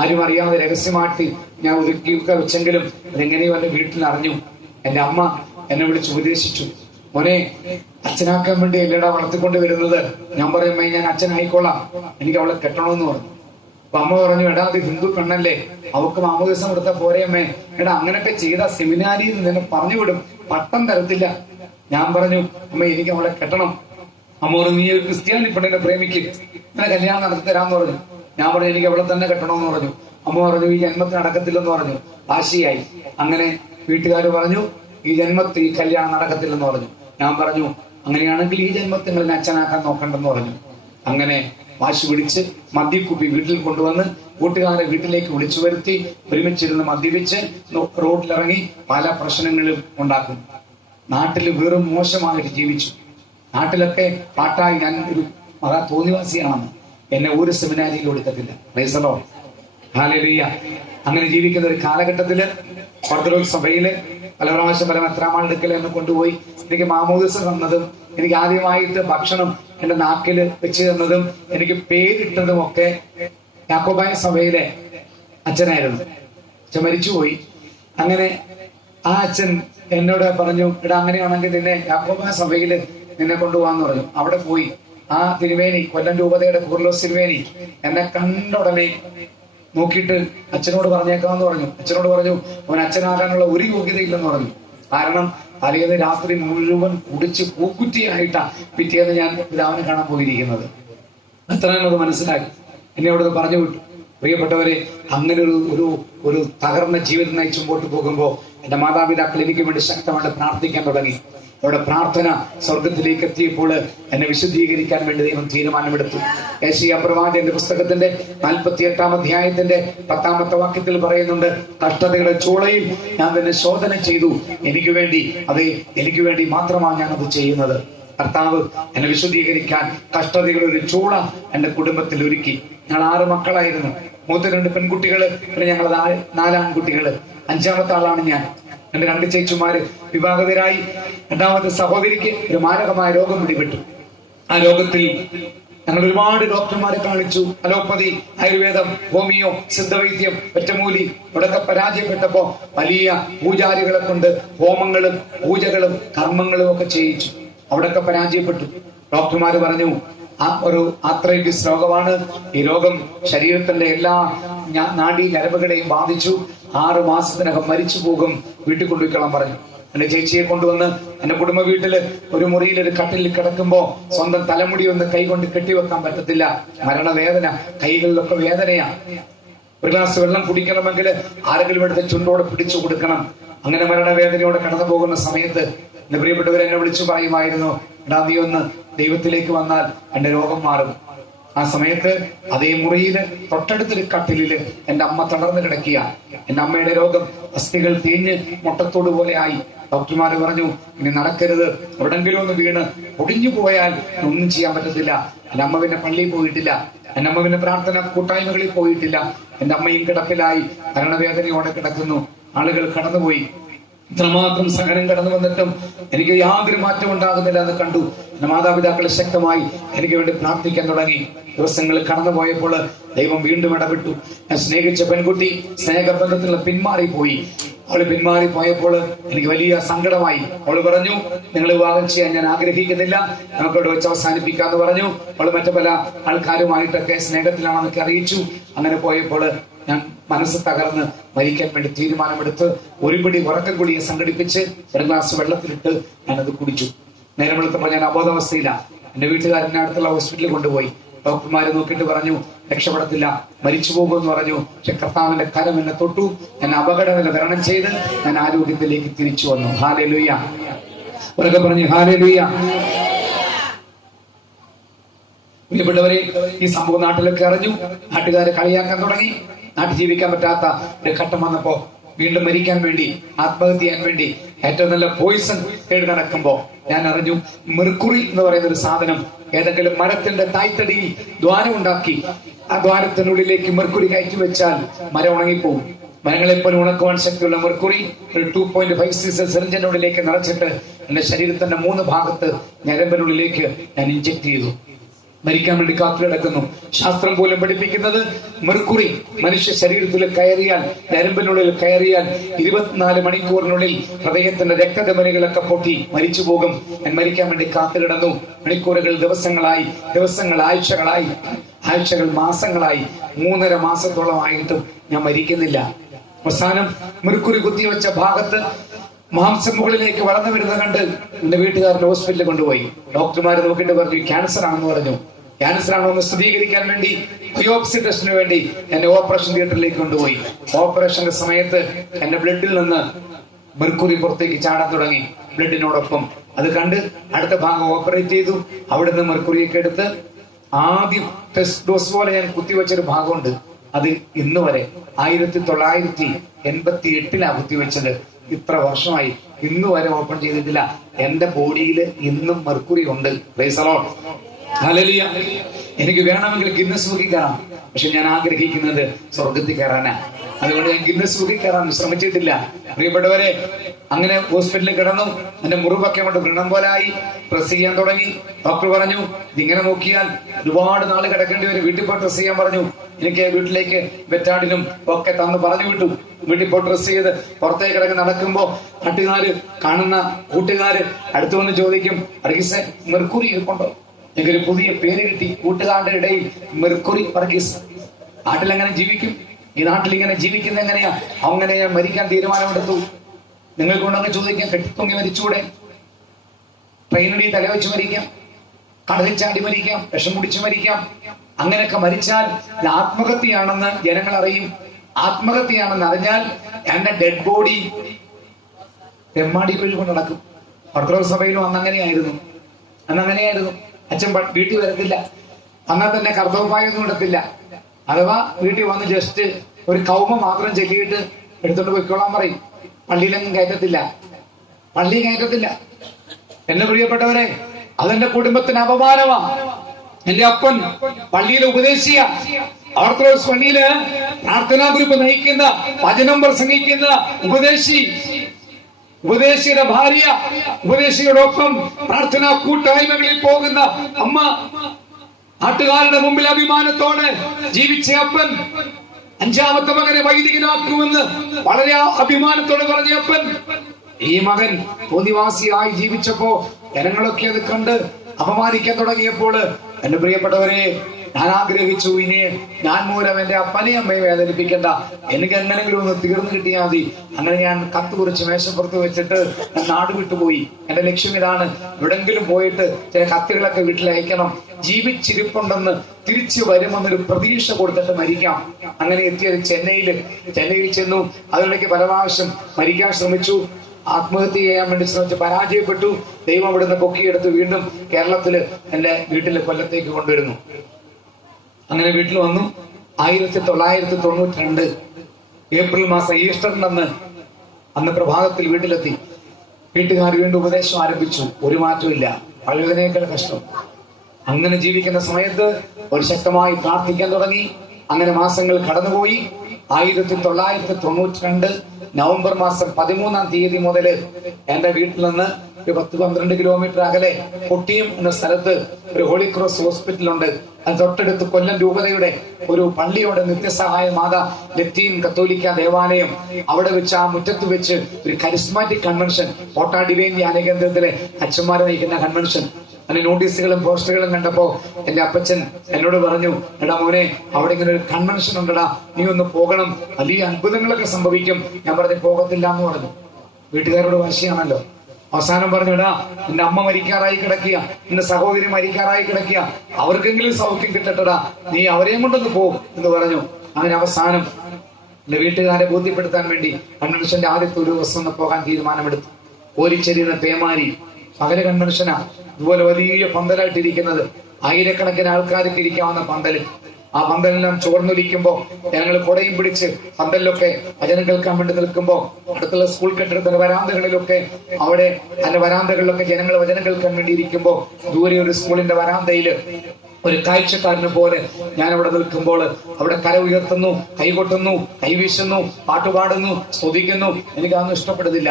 ആരും അറിയാതെ രഹസ്യമായിട്ട് ഞാൻ ഒതുക്കിയൊക്കെ വെച്ചെങ്കിലും അതെങ്ങനെയോ എന്റെ വീട്ടിൽ അറിഞ്ഞു. എന്റെ അമ്മ എന്നെ വിളിച്ച് ഉപദേശിച്ചു, മോനെ അച്ഛനാക്കാൻ വേണ്ടി എല്ലടാ വളർത്തിക്കൊണ്ട് വരുന്നത്. ഞാൻ പറയുമ്പോ ഞാൻ അച്ഛനായിക്കോളാം, എനിക്ക് അവളെ കെട്ടണമെന്ന് പറഞ്ഞു. അപ്പൊ അമ്മ പറഞ്ഞു, എടാ അത് ഹിന്ദു പെണ്ണല്ലേ, അവക്ക് മാമോദിസം കൊടുത്ത പോരെ അമ്മേ. എടാ അങ്ങനെയൊക്കെ ചെയ്ത സെമിനാരിയിൽ നിന്നെ പറഞ്ഞു വിടും, പട്ടം തരത്തില്ല. ഞാൻ പറഞ്ഞു, അമ്മ എനിക്ക് അവളെ കെട്ടണം. അമ്മ പറഞ്ഞു, നീ ഒരു ക്രിസ്ത്യാനി പെണ്ണിനെ പ്രേമിക്കും, ഇങ്ങനെ കല്യാണം നടത്തി തരാമെന്ന് പറഞ്ഞു. ഞാൻ പറഞ്ഞു, എനിക്ക് അവളെ തന്നെ കെട്ടണമെന്ന് പറഞ്ഞു. അമ്മ പറഞ്ഞു, ഈ ജന്മത്തിന് നടക്കത്തില്ലെന്ന് പറഞ്ഞു. വാശിയായി. അങ്ങനെ വീട്ടുകാർ പറഞ്ഞു, ഈ ജന്മത്തിൽ ഈ കല്യാണം നടക്കത്തില്ലെന്ന് പറഞ്ഞു. ഞാൻ പറഞ്ഞു, അങ്ങനെയാണെങ്കിൽ ഈ ജന്മത്തിൽ നിങ്ങൾ അച്ഛനാക്കാൻ നോക്കണ്ടെന്ന് പറഞ്ഞു. അങ്ങനെ വാശി പിടിച്ച് മദ്യക്കുപ്പി വീട്ടിൽ കൊണ്ടുവന്ന് കൂട്ടുകാരെ വീട്ടിലേക്ക് വിളിച്ചു വരുത്തി ഒരുമിച്ചിരുന്ന് മദ്യപിച്ച് റോഡിലിറങ്ങി പല പ്രശ്നങ്ങളും ഉണ്ടാക്കും. നാട്ടിൽ വെറും മോശമായിട്ട് ജീവിച്ചു. നാട്ടിലൊക്കെ പാട്ടായി ഞാൻ ഒരു മഹാ തോന്നിവാസിയാണെന്ന് എന്നെ ഒരു സെമിനാരിയിൽ കൊടുക്കത്തില്ല. Price the Lord. ഹല്ലേലൂയ. അങ്ങനെ ജീവിക്കുന്ന ഒരു കാലഘട്ടത്തില് ഓർത്തഡോക്സ് സഭയില് പല പ്രാവശ്യം പല മെത്രാന്മാരുടെ അടുക്കൽ എന്നെ കൊണ്ടുപോയി എനിക്ക് മാമോദിസം തന്നതും എനിക്ക് ആദ്യമായിട്ട് ഭക്ഷണം എന്റെ നാക്കില് വെച്ച് തന്നതും എനിക്ക് പേരിട്ടതും ഒക്കെ യാക്കോബായ സഭയിലെ അച്ഛനായിരുന്നു. അച്ഛൻ മരിച്ചുപോയി. അങ്ങനെ ആ അച്ഛൻ എന്നോട് പറഞ്ഞു, എടാ അങ്ങനെയാണെങ്കിൽ നിന്നെ യാക്കോബായ സഭയില് നിന്നെ കൊണ്ടുപോകാന്ന് പറഞ്ഞു. അവിടെ പോയി ആ തിരുവേനി, കൊല്ലം രൂപതയുടെ കൂർലോസ് തിരുവേനി എന്നെ കണ്ട ഉടനെ നോക്കിയിട്ട് അച്ഛനോട് പറഞ്ഞേക്കാമെന്ന് പറഞ്ഞു. അച്ഛനോട് പറഞ്ഞു, അവൻ അച്ഛനാകാനുള്ള ഒരു യോഗ്യതയില്ലെന്ന് പറഞ്ഞു. കാരണം തലേന്ന് രാത്രി മുഴുവൻ കുടിച്ച് പൂക്കുറ്റിയായിട്ടാ പിറ്റേന്ന് ഞാൻ പിതാവിനെ കാണാൻ പോയിരിക്കുന്നത്. അത്രയും മനസ്സിലാക്കി. എന്നെ അവിടെ പറഞ്ഞു വിട്ടു. പ്രിയപ്പെട്ടവരെ, അങ്ങനെ ഒരു തകർന്ന ജീവിതം നയിച്ചു മുമ്പോട്ട് പോകുമ്പോൾ എന്റെ മാതാപിതാക്കൾ എനിക്ക് വേണ്ടി ശക്തമായിട്ട് പ്രാർത്ഥിക്കാൻ തുടങ്ങി. അവിടെ പ്രാർത്ഥന സ്വർഗത്തിലേക്ക് എത്തിയപ്പോൾ എന്നെ വിശുദ്ധീകരിക്കാൻ വേണ്ടി ദൈവം തീരുമാനമെടുത്തു. യെശയ്യാ പ്രവാചകന്റെ പുസ്തകത്തിന്റെ 48-ാം അധ്യായത്തിന്റെ 10-ാമത്തെ വാക്യത്തിൽ പറയുന്നുണ്ട്, കഷ്ടതയുടെ ചൂളയിൽ ഞാൻ തന്നെ ശോധന ചെയ്തു, എനിക്ക് വേണ്ടി മാത്രമാണ് ഞാൻ അത് ചെയ്യുന്നത്. കർത്താവ് എന്നെ വിശുദ്ധീകരിക്കാൻ കഷ്ടതയുടെ ഒരു ചൂള എന്റെ കുടുംബത്തിൽ ഒരുക്കി. ഞങ്ങൾ 6 മക്കളായിരുന്നു. മൂത്ത 2 പെൺകുട്ടികള്, പിന്നെ ഞങ്ങൾ 4 ആൺകുട്ടികള്. 5ാമത്തെ ആളാണ് ഞാൻ. എന്റെ 2 ചേച്ചിമാര് വിവാഹിതരായി. 2ാമത്തെ സഹോദരിക്ക് ഒരു മാരകമായ രോഗം പിടിപെട്ടു. ആ രോഗത്തിൽ ഞങ്ങൾ ഒരുപാട് ഡോക്ടർമാരെ കാണിച്ചു. അലോപ്പതി, ആയുർവേദം, ഹോമിയോ, സിദ്ധവൈദ്യം, ഒറ്റമൂലി, ഇവിടൊക്കെ പരാജയപ്പെട്ടപ്പോ വലിയ പൂജാരികളെ കൊണ്ട് ഹോമങ്ങളും പൂജകളും കർമ്മങ്ങളും ഒക്കെ ചെയ്യിച്ചു. അവിടൊക്കെ പരാജയപ്പെട്ടു. ഡോക്ടർമാര് പറഞ്ഞു, ഒരു ആർത്രൈറ്റിസ് രോഗമാണ്. ഈ രോഗം ശരീരത്തിന്റെ എല്ലാ നാഡീ ഞരമ്പുകളെയും ബാധിച്ചു. 6 മാസത്തിനകം മരിച്ചു പോകും, വീട്ടിൽ കൊണ്ടുപോയിക്കളാൻ പറഞ്ഞു. എന്റെ ചേച്ചിയെ കൊണ്ടുവന്ന് എന്റെ കുടുംബ വീട്ടില് ഒരു മുറിയിൽ ഒരു കട്ടിലിൽ കിടക്കുമ്പോ സ്വന്തം തലമുടി ഒന്ന് കൈകൊണ്ട് കെട്ടിവെക്കാൻ പറ്റത്തില്ല. മരണവേദന, കൈകളിലൊക്കെ വേദനയാ. ഒരു ഗ്ലാസ് വെള്ളം കുടിക്കണമെങ്കിൽ ആരെങ്കിലും എടുത്ത് ചുണ്ടോടെ പിടിച്ചു കൊടുക്കണം. അങ്ങനെ മരണവേദനയോടെ കടന്നു പോകുന്ന സമയത്ത് എന്റെ പ്രിയപ്പെട്ടവർ എന്നെ വിളിച്ചു പറയുമായിരുന്നു, എടാ നീ ഒന്ന് ദൈവത്തിലേക്ക് വന്നാൽ എന്റെ രോഗം മാറും. ആ സമയത്ത് അതേ മുറിയില് തൊട്ടടുത്തൊരു കട്ടിലില് എന്റെ അമ്മ തളർന്നു കിടക്കുക. എന്റെ അമ്മയുടെ രോഗം അസ്ഥികൾ തേഞ്ഞ് മുട്ടത്തോട് പോലെ ആയി. ഡോക്ടർമാര് പറഞ്ഞു, ഇനി നടക്കരുത്, എവിടെങ്കിലും ഒന്ന് വീണ് ഒടിഞ്ഞു പോയാൽ ഒന്നും ചെയ്യാൻ പറ്റത്തില്ല. എന്റെ അമ്മ പിന്നെ പള്ളിയിൽ പോയിട്ടില്ല. എന്റെ അമ്മ പിന്നെ പ്രാർത്ഥന കൂട്ടായ്മകളിൽ പോയിട്ടില്ല. എന്റെ അമ്മയും കിടപ്പിലായി മരണവേദനയോടെ കിടക്കുന്നു. ആളുകൾ കടന്നുപോയി. ഇത്രമാത്രം സഹനം കടന്നു വന്നിട്ടും എനിക്ക് യാതൊരു മാറ്റം ഉണ്ടാകുന്നില്ല എന്ന് കണ്ടു. എന്റെ മാതാപിതാക്കളെ ശക്തമായി എനിക്ക് വേണ്ടി പ്രാർത്ഥിക്കാൻ തുടങ്ങി. ദിവസങ്ങൾ കടന്നുപോയപ്പോൾ ദൈവം വീണ്ടും ഇടപെട്ടു. ഞാൻ സ്നേഹിച്ച പെൺകുട്ടി സ്നേഹബന്ധത്തിൽ നിന്ന് പിന്മാറിപ്പോയി. അവള് പിന്മാറിപ്പോയപ്പോൾ എനിക്ക് വലിയ സങ്കടമായി. അവള് പറഞ്ഞു, നിങ്ങൾ വിവാഹം ചെയ്യാൻ ഞാൻ ആഗ്രഹിക്കുന്നില്ല, നമുക്കവിടെ വെച്ച് അവസാനിപ്പിക്കാന്ന് പറഞ്ഞു. അവള് മറ്റു പല ആൾക്കാരുമായിട്ടൊക്കെ സ്നേഹത്തിലാണെന്നൊക്കെ അറിയിച്ചു. അങ്ങനെ പോയപ്പോൾ ഞാൻ മനസ്സ് തകർന്ന് മരിക്കാൻ വേണ്ടി തീരുമാനമെടുത്ത് ഒരു പിടി ഉറക്കം കൂടിയെ സംഘടിപ്പിച്ച് ഒരു ഗ്ലാസ് വെള്ളത്തിലിട്ട് ഞാനത് കുടിച്ചു. നേരം വെളുത്തപ്പോൾ ഞാൻ അബോധാവസ്ഥയിലാണ്. എന്റെ വീട്ടുകാരനെ അടുത്തുള്ള ഹോസ്പിറ്റലിൽ കൊണ്ടുപോയി. ഡോക്ടർമാര് നോക്കിയിട്ട് പറഞ്ഞു, രക്ഷപ്പെടത്തില്ല, മരിച്ചു പോകുമെന്ന് പറഞ്ഞു. പക്ഷെ കർത്താവിന്റെ കരം എന്നെ തൊട്ടു. ഞാൻ അപകടനില തരണം ചെയ്ത് ഞാൻ ആരോഗ്യത്തിലേക്ക് തിരിച്ചു വന്നു. ഹല്ലേലൂയ. ഉറക്കെ പറഞ്ഞു ഹല്ലേലൂയ. പ്രിയപ്പെട്ടവരെ, ഈ സംഭവം നാട്ടിലൊക്കെ അറിഞ്ഞു. നാട്ടുകാരെ കളിയാക്കാൻ തുടങ്ങി. നാട്ടിൽ ജീവിക്കാൻ പറ്റാത്ത ഒരു ഘട്ടം വന്നപ്പോ വീണ്ടും മരിക്കാൻ വേണ്ടി, ആത്മഹത്യ ചെയ്യാൻ വേണ്ടി ഏറ്റവും നല്ല പോയിസൺ തേടി നടക്കുമ്പോ ഞാൻ അറിഞ്ഞു, മെർക്കുറി എന്ന് പറയുന്ന ഒരു സാധനം ഏതെങ്കിലും മരത്തിന്റെ തായ്തടിയിൽ ദ്വാരം ഉണ്ടാക്കി ആ ദ്വാരത്തിനുള്ളിലേക്ക് മെർക്കുറി കയറ്റി വെച്ചാൽ മരം ഉണങ്ങിപ്പോകും. മരങ്ങളെപ്പോലും ഉണക്കുവാൻ ശക്തിയുള്ള മെർക്കുറി ഒരു 2.5cc സിറിഞ്ചിന്റെ ഉള്ളിലേക്ക് നിറച്ചിട്ട് എന്റെ ശരീരത്തിന്റെ 3 ഭാഗത്ത് ഞരമ്പിനുള്ളിലേക്ക് ഞാൻ ഇഞ്ചക്ട് ചെയ്തു. മരിക്കാൻ വേണ്ടി കാത്തു കിടക്കുന്നു. ശാസ്ത്രം പോലും പഠിപ്പിക്കുന്നത് മെർക്കുറി മനുഷ്യ ശരീരത്തിൽ കയറിയാൽ, ഞരമ്പിനുള്ളിൽ കയറിയാൽ 24 മണിക്കൂറിനുള്ളിൽ ഹൃദയത്തിന്റെ രക്തധമനികളൊക്കെ പൊട്ടി മരിച്ചു പോകും. ഞാൻ മരിക്കാൻ വേണ്ടി കാത്തു കിടന്നു. മണിക്കൂറുകൾ ദിവസങ്ങളായി, ദിവസങ്ങൾ ആഴ്ചകളായി, ആഴ്ചകൾ മാസങ്ങളായി. 3.5 മാസത്തോളമായിട്ടും ഞാൻ മരിക്കുന്നില്ല. അവസാനം മെർക്കുറി കുത്തിവെച്ച ഭാഗത്ത് മാംസം മുകളിലേക്ക് വളർന്നു വരുന്നത് കണ്ട് എന്റെ വീട്ടുകാരന്റെ ഹോസ്പിറ്റലിൽ കൊണ്ടുപോയി. ഡോക്ടർമാരെ നോക്കിയിട്ട് പറഞ്ഞു, ക്യാൻസർ ആണെന്ന് പറഞ്ഞു. ക്യാൻസർ ആണോ എന്ന് സ്ഥിരീകരിക്കാൻ വേണ്ടി ബയോപ്സി ടെസ്റ്റിന് വേണ്ടി എന്നെ ഓപ്പറേഷൻ തിയേറ്ററിലേക്ക് കൊണ്ടുപോയി. ഓപ്പറേഷന്റെ സമയത്ത് എന്റെ ബ്ലഡിൽ നിന്ന് മെർക്കുറി പുറത്തേക്ക് ചാടാൻ തുടങ്ങി, ബ്ലഡിനോടൊപ്പം. അത് കണ്ട് അടുത്ത ഭാഗം ഓപ്പറേറ്റ് ചെയ്തു. അവിടുന്ന് മെർക്കുറിയൊക്കെ എടുത്ത് ആദ്യം ടെസ്റ്റ് ഡോസ് പോലെ ഞാൻ കുത്തിവെച്ചൊരു ഭാഗമുണ്ട്. അത് ഇന്ന് വരെ 1988 കുത്തിവെച്ചത്. ഇത്ര വർഷമായി ഇന്ന് വരെ ഓപ്പൺ ചെയ്തിട്ടില്ല. എന്റെ ബോഡിയിൽ ഇന്നും മെർക്കുറി ഉണ്ട്. Price the Lord. ഹല്ലേലൂയ. എനിക്ക് വേണമെങ്കിൽ ഗിന്നസ് ബുക്കിൽ കയറാം, പക്ഷെ ഞാൻ ആഗ്രഹിക്കുന്നത് സ്വർഗത്തിൽ കയറാനാ. അതുകൊണ്ട് ഞാൻ ഗിന്നസ് ബുക്കിൽ കയറാൻ ശ്രമിച്ചിട്ടില്ല. പ്രിയപ്പെട്ടവരെ, അങ്ങനെ ഹോസ്പിറ്റലിൽ കിടന്നു. എന്റെ മുറിവൊക്കെ കൊണ്ട് വ്രണം പോലായി. പ്രസ് ചെയ്യാൻ തുടങ്ങി. ഡോക്ടർ പറഞ്ഞു, ഇതിങ്ങനെ നോക്കിയാൽ ഒരുപാട് നാൾ കിടക്കേണ്ടി വരും, വീട്ടിൽ പോയി ഡ്രസ് ചെയ്യാൻ പറഞ്ഞു. എനിക്ക് വീട്ടിലേക്ക് ബെറ്റാഡിനും ഒക്കെ തന്ന് പറഞ്ഞു വിട്ടു. വീട്ടിൽ പോയി ഡ്രസ് ചെയ്ത് പുറത്തേക്ക് കിടക്ക് നടക്കുമ്പോ നാട്ടുകാര്, കാണുന്ന കൂട്ടുകാര് അടുത്തു വന്ന് ചോദിക്കും, വർഗീസെ മെർക്കുറി ഇരിപ്പുണ്ടോ? എനിക്കൊരു പുതിയ പേര് കിട്ടി കൂട്ടുകാരുടെ ഇടയിൽ, മെർക്കുറി വർഗീസ്. നാട്ടിലെങ്ങനെ ജീവിക്കും? ഈ നാട്ടിൽ ഇങ്ങനെ ജീവിക്കുന്ന എങ്ങനെയാ? അങ്ങനെ ഞാൻ മരിക്കാൻ തീരുമാനമെടുത്തു. നിങ്ങൾക്കൊണ്ടങ്ങ് ചോദിക്കാം, കെട്ടിപ്പൊങ്ങി മരിച്ചൂടെ? ട്രെയിനിൽ തലവെച്ച് മരിക്കാം, കടലിൽ ചാടി മരിക്കാം, വിഷം കുടിച്ച് മരിക്കാം. അങ്ങനെയൊക്കെ മരിച്ചാൽ ഇത് ആത്മഹത്യയാണെന്ന് ജനങ്ങൾ അറിയും. ആത്മഹത്യയാണെന്ന് അറിഞ്ഞാൽ എന്റെ ഡെഡ് ബോഡി തെമ്മാടി കുഴിൽ കൊണ്ട് നടക്കും. ഓർത്തഡോക്സ് സഭയിലും അന്നങ്ങനെയായിരുന്നു. അച്ഛൻ വീട്ടിൽ വരത്തില്ല, അന്നാൽ തന്നെ കർത്തവ്യമായൊന്നും എടുത്തില്ല. അഥവാ വീട്ടിൽ വന്ന് ജസ്റ്റ് ഒരു കൗമ മാത്രം ചെല്ലിയിട്ട് എടുത്തോണ്ട് പോയിക്കോളാൻ പറയും. പള്ളിയിലെങ്ങും കയറ്റത്തില്ല. എന്നെ പ്രിയപ്പെട്ടവരെ, അതെന്റെ കുടുംബത്തിന് അപമാനമാ. എന്റെ അപ്പൻ പള്ളിയിലെ ഉപദേശിയ, ഓർത്തഡോക്സ് പള്ളിയില് പ്രാർത്ഥനാ ഗ്രൂപ്പ് നയിക്കുന്ന, വചനം പ്രസംഗിക്കുന്ന ഉപദേശിയുടെ ഭാര്യ, ഉപദേശിയോടൊപ്പം പ്രാർത്ഥനാ കൂട്ടായ്മകളിൽ പോകുന്ന അമ്മ, നാട്ടുകാരുടെ മുമ്പിൽ അഭിമാനത്തോടെ ജീവിച്ച അപ്പൻ, 5ാമത്തെ മകനെ വൈദികനാക്കുമെന്ന് വളരെ അഭിമാനത്തോടെ പറഞ്ഞ അപ്പൻ, ഈ മകൻ തോന്നിവാസിയായി ജീവിച്ചപ്പോ ജനങ്ങളൊക്കെ അത് കണ്ട് അപമാനിക്കാൻ തുടങ്ങിയപ്പോൾ എന്റെ പ്രിയപ്പെട്ടവരെ, ഞാൻ ആഗ്രഹിച്ചു, ഇനി ഞാൻ മൂലം എന്റെ അപ്പനെയും അമ്മയെ വേദനിപ്പിക്കണ്ട, എനിക്ക് എങ്ങനെങ്കിലും ഒന്ന് തീർന്നു കിട്ടിയാൽ മതി. അങ്ങനെ ഞാൻ കത്ത് കുറിച്ച് മേശപ്പുറത്ത് വെച്ചിട്ട് ഞാൻ നാട് വിട്ടുപോയി. എന്റെ ലക്ഷ്യം ഇതാണ്, എവിടെങ്കിലും പോയിട്ട് ചില കത്തുകളൊക്കെ വീട്ടിൽ അയക്കണം, ജീവിച്ചിരിപ്പുണ്ടെന്ന് തിരിച്ചു വരുമെന്നൊരു പ്രതീക്ഷ കൊടുത്തിട്ട് മരിക്കാം. അങ്ങനെ എത്തിയത് ചെന്നൈയിൽ ചെന്നു. അതിനിടയ്ക്ക് പല പ്രാവശ്യം മരിക്കാൻ ശ്രമിച്ചു, ആത്മഹത്യ ചെയ്യാൻ വേണ്ടി ശ്രമിച്ച് പരാജയപ്പെട്ടു. ദൈവം അവിടുന്ന് പൊക്കിയെടുത്ത് വീണ്ടും കേരളത്തില് എന്റെ വീട്ടില് കൊല്ലത്തേക്ക് കൊണ്ടുവരുന്നു. അങ്ങനെ വീട്ടിൽ വന്നു. 1992 ഏപ്രിൽ മാസം ഈസ്റ്ററിന് അന്ന് പ്രഭാതത്തിൽ വീട്ടിലെത്തി. വീട്ടുകാർ വീണ്ടും ഉപദേശം ആരംഭിച്ചു. ഒരു മാറ്റമില്ല, വളരെയേക്കാൾ കഷ്ടം. അങ്ങനെ ജീവിക്കുന്ന സമയത്ത് ഒരു ശക്തമായി പ്രാർത്ഥിക്കാൻ തുടങ്ങി. അങ്ങനെ മാസങ്ങൾ കടന്നുപോയി. 1992 നവംബർ മാസം 13-ാം തീയതി മുതൽ എന്റെ വീട്ടിൽ നിന്ന് ഒരു 10-12 കിലോമീറ്റർ അകലെ കൊട്ടിയം എന്ന സ്ഥലത്ത് ഒരു ഹോളി ക്രോസ് ഹോസ്പിറ്റലുണ്ട്. അത് തൊട്ടടുത്ത് കൊല്ലം രൂപതയുടെ ഒരു പള്ളിയോടെ നിത്യസഹായ മാതാ ലത്തീൻ കത്തോലിക്ക ദേവാലയം, അവിടെ വെച്ച് ആ മുറ്റത്ത് വെച്ച് ഒരു കരിസ്മാറ്റിക് കൺവെൻഷൻ, കോട്ട ഡിവൈൻ ധ്യാന കേന്ദ്രത്തിലെ അച്ഛന്മാരെ നയിക്കുന്ന കൺവെൻഷൻ. അതിന് നോട്ടീസുകളും പോസ്റ്ററുകളും കണ്ടപ്പോ എന്റെ അപ്പച്ചൻ എന്നോട് പറഞ്ഞു, എടാ മോനെ, അവിടെ ഇങ്ങനെ ഒരു കൺവെൻഷൻ ഉണ്ടടാ, നീ ഒന്ന് പോകണം, വലിയ അത്ഭുതങ്ങളൊക്കെ സംഭവിക്കും. ഞാൻ പറഞ്ഞു പോകത്തില്ല എന്ന് പറഞ്ഞു. വീട്ടുകാരോട് വാശിയാണല്ലോ. അവസാനം പറഞ്ഞു, എടാ എന്റെ അമ്മ മരിക്കാറായി കിടക്കുക, എന്റെ സഹോദരി മരിക്കാറായി കിടക്കുക, അവർക്കെങ്കിലും സൗഖ്യം കിട്ടട്ടടാ, നീ അവരെയും കൊണ്ടൊന്ന് പോകും എന്ന് പറഞ്ഞു. അങ്ങനെ അവസാനം എന്റെ വീട്ടുകാരെ ബോധ്യപ്പെടുത്താൻ വേണ്ടി കൺവെൻഷന്റെ ആദ്യത്തെ ഒരു ദിവസം ഒന്ന് പോകാൻ തീരുമാനമെടുത്തു. ഓരിച്ചെരിയുന്ന പേമാരി, പകല് കൺവെൻഷനാ. ഇതുപോലെ വലിയ പന്തലായിട്ടിരിക്കുന്നത്, ആയിരക്കണക്കിന് ആൾക്കാർക്ക് ഇരിക്കാവുന്ന പന്തല്. ആ പന്തലെല്ലാം ചോർന്നൊലിക്കുമ്പോ ഞങ്ങൾ കുടയും പിടിച്ച് പന്തലിലൊക്കെ വചനം കേൾക്കാൻ വേണ്ടി നിൽക്കുമ്പോ അടുത്തുള്ള സ്കൂൾ കെട്ടിടത്തിന്റെ വരാന്തകളിലൊക്കെ, അവിടെ അതിന്റെ വരാന്തകളിലൊക്കെ ജനങ്ങൾ വചനം കേൾക്കാൻ വേണ്ടി ഇരിക്കുമ്പോ ദൂരെ ഒരു സ്കൂളിന്റെ വരാന്തയില് ഒരു കാഴ്ചക്കാരനെ പോലെ ഞാൻ അവിടെ നിൽക്കുമ്പോൾ അവിടെ കര ഉയർത്തുന്നു, കൈകൊട്ടുന്നു, കൈവീശുന്നു, പാട്ടുപാടുന്നു, സ്തുതിക്കുന്നു. എനിക്കതൊന്നും ഇഷ്ടപ്പെടുന്നില്ല.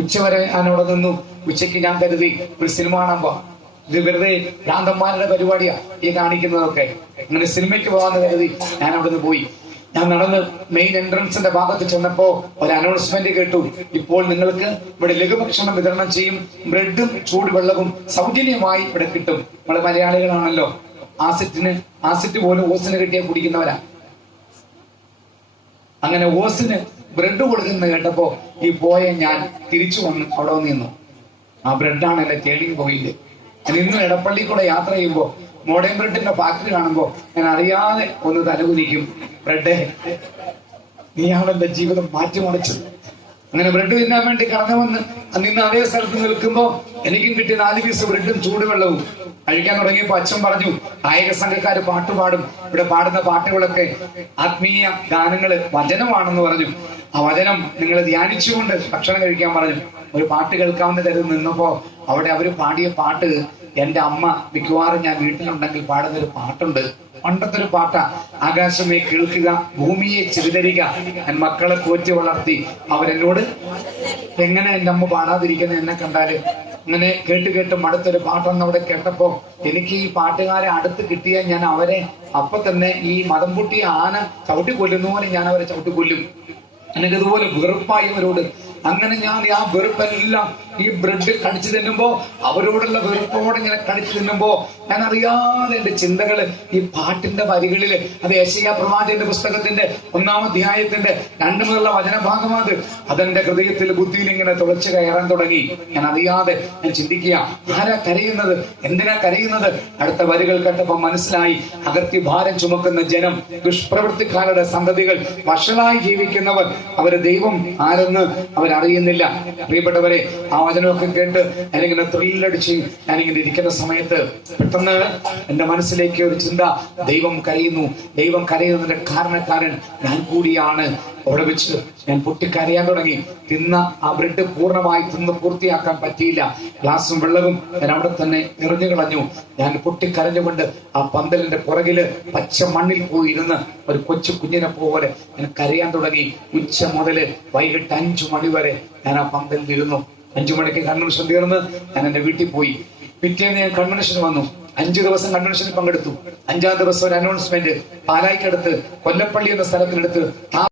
ഉച്ചവരെ ഞാൻ അവിടെ നിന്നു. ഉച്ചയ്ക്ക് ഞാൻ കരുതി ഒരു സിനിമ കാണാൻ പോവാം, ഇത് വെറുതെ ഭ്രാന്തന്മാരുടെ പരിപാടിയാ ഈ കാണിക്കുന്നതൊക്കെ. അങ്ങനെ സിനിമയ്ക്ക് പോകാന്ന് കരുതി ഞാൻ അവിടെ നിന്ന് പോയി. ഞാൻ നടന്ന് മെയിൻ എൻട്രൻസിന്റെ ഭാഗത്ത് ചെന്നപ്പോ ഒരു അനൗൺസ്മെന്റ് കേട്ടു, ഇപ്പോൾ നിങ്ങൾക്ക് ഇവിടെ ലഘുഭക്ഷണം വിതരണം ചെയ്യും, ബ്രെഡും ചൂടുവെള്ളവും സൗജന്യമായി ഇവിടെ കിട്ടും. നമ്മള് മലയാളികളാണല്ലോ, ആസിറ്റ് പോലും ഓസിന് കിട്ടിയാൽ കുടിക്കുന്നവരാ. അങ്ങനെ ഓസിന് ബ്രെഡ് കൊടുക്കുന്നത് കേട്ടപ്പോ ഈ പോയ ഞാൻ തിരിച്ചു വന്ന് അവിടെ വന്ന് നിന്നു. ആ ബ്രെഡാണ് എന്റെ ടേണിംഗ് പോയിന്റ്. ഞാൻ ഇന്നും എടപ്പള്ളി കൂടെ യാത്ര ചെയ്യുമ്പോ മോഡേൺ ബ്രെഡിന്റെ ഫാക്ടറി കാണുമ്പോ ഞാൻ അറിയാതെ ഒന്ന് തലകുനിക്കും, ബ്രെഡേ നീയാണ് എന്റെ ജീവിതം മാറ്റിമറിച്ചത്. അങ്ങനെ ബ്രെഡ് തിന്നാൻ വേണ്ടി കടന്നു വന്ന് നിന്ന് അതേ സ്ഥലത്ത് നിൽക്കുമ്പോ എനിക്കും കിട്ടിയ 4 പീസ് ബ്രെഡും ചൂടുവെള്ളവും. കഴിക്കാൻ തുടങ്ങിയപ്പോ അച്ഛൻ പറഞ്ഞു, കായിക സംഘക്കാര് പാട്ട് പാടും, ഇവിടെ പാടുന്ന പാട്ടുകളൊക്കെ ആത്മീയ ഗാനങ്ങള് വചനമാണെന്ന് പറഞ്ഞു. ആ വചനം നിങ്ങൾ ധ്യാനിച്ചുകൊണ്ട് ഭക്ഷണം കഴിക്കാൻ പറഞ്ഞു. ഒരു പാട്ട് കേൾക്കാവുന്ന തരത്തിൽ നിന്നപ്പോ അവിടെ അവര് പാടിയ പാട്ട് എന്റെ അമ്മ മിക്കവാറും ഞാൻ വീട്ടിലുണ്ടെങ്കിൽ പാടുന്നൊരു പാട്ടുണ്ട്. പണ്ടത്തെ ഒരു പാട്ടാ, ആകാശമേ കേൾക്കുക, ഭൂമിയെ ചിതറിക, ഞാൻ മക്കളെ പോറ്റി വളർത്തി അവരെന്നോട്. എങ്ങനെ എന്റെ അമ്മ പാടാതിരിക്കുന്നത് എന്നെ കണ്ടാല്? അങ്ങനെ കേട്ട് മടുത്തൊരു പാട്ടൊന്നും അവിടെ കേട്ടപ്പോ എനിക്ക് ഈ പാട്ടുകാരെ അടുത്ത് കിട്ടിയാൽ ഞാൻ അവരെ അപ്പൊ തന്നെ ഈ മതം പൊട്ടിയ ആന ചവിട്ടിക്കൊല്ലുന്ന പോലെ ഞാൻ അവരെ ചവിട്ടിക്കൊല്ലും. എനിക്കതുപോലെ വെറുപ്പായവരോട്. അങ്ങനെ ഞാൻ ആ വെറുപ്പെല്ലാം ഈ ബ്രെഡ് കടിച്ചു തിന്നുമ്പോ, അവരോടുള്ള വെറുപ്പോടെ ഇങ്ങനെ കടിച്ചു തിന്നുമ്പോ ഞാൻ അറിയാതെ എന്റെ ചിന്തകള് ഈ പാട്ടിന്റെ വരികളില്, അത് യെശയ്യാ പ്രവാചകന്റെ പുസ്തകത്തിന്റെ 1-ാം അധ്യായത്തിന്റെ 2 മുതലുള്ള വചനഭാഗമാണ്. അതെന്റെ ഹൃദയത്തിൽ ബുദ്ധിയിൽ ഇങ്ങനെ തുളച്ചു കയറാൻ തുടങ്ങി. ഞാൻ അറിയാതെ ഞാൻ ചിന്തിക്കുക, ആരാ കരയുന്നത്, എന്തിനാ കരയുന്നത്? അടുത്ത വരികൾ കേട്ടപ്പോ മനസ്സിലായി, അകത്തി ഭാരം ചുമക്കുന്ന ജനം, ദുഷ്പ്രവൃത്തിക്കാരുടെ സന്തതികൾ, വഷളായി ജീവിക്കുന്നവർ, അവരെ ദൈവം ആരെന്ന് അവർ അവരറിയുന്നില്ല. പ്രിയപ്പെട്ടവരെ, ആ വചനമൊക്കെ കേട്ട് ഞാനിങ്ങനെ ത്രില്ലടിച്ച് ഞാനിങ്ങനെ ഇരിക്കുന്ന സമയത്ത് പെട്ടെന്ന് എന്റെ മനസ്സിലേക്ക് ഒരു ചിന്ത, ദൈവം കരയുന്നു. ദൈവം കരയുന്നതിന്റെ കാരണക്കാരൻ ഞാൻ കൂടിയാണ്. അവിടെ വെച്ച് ഞാൻ പൊട്ടിക്കരയാൻ തുടങ്ങി. തിന്ന ആ ബ്രെഡ് പൂർണ്ണമായി തിന്ന് പൂർത്തിയാക്കാൻ പറ്റിയില്ല. ഗ്ലാസും വെള്ളവും ഞാൻ അവിടെ തന്നെ എറിഞ്ഞു കളഞ്ഞു. ഞാൻ പൊട്ടിക്കരഞ്ഞുകൊണ്ട് ആ പന്തലിന്റെ പുറകില് പച്ച മണ്ണിൽ പോയി ഇരുന്ന് ഒരു കൊച്ചു കുഞ്ഞിനെ പോലെ ഞാൻ കരയാൻ തുടങ്ങി. ഉച്ച മുതല് വൈകിട്ട് 5 മണി വരെ ഞാൻ ആ പന്തലിൽ ഇരുന്നു. 5 മണിക്ക് കൺവെൻഷൻ തീർന്ന് ഞാൻ എന്റെ വീട്ടിൽ പോയി. പിറ്റേന്ന് ഞാൻ കൺവെൻഷന് വന്നു. 5 ദിവസം കൺവെൻഷനിൽ പങ്കെടുത്തു. 5-ാം ദിവസം ഒരു അനൗൺസ്മെന്റ് പാലായിക്കടുത്ത് കൊല്ലപ്പള്ളി എന്ന സ്ഥലത്തിനടുത്ത്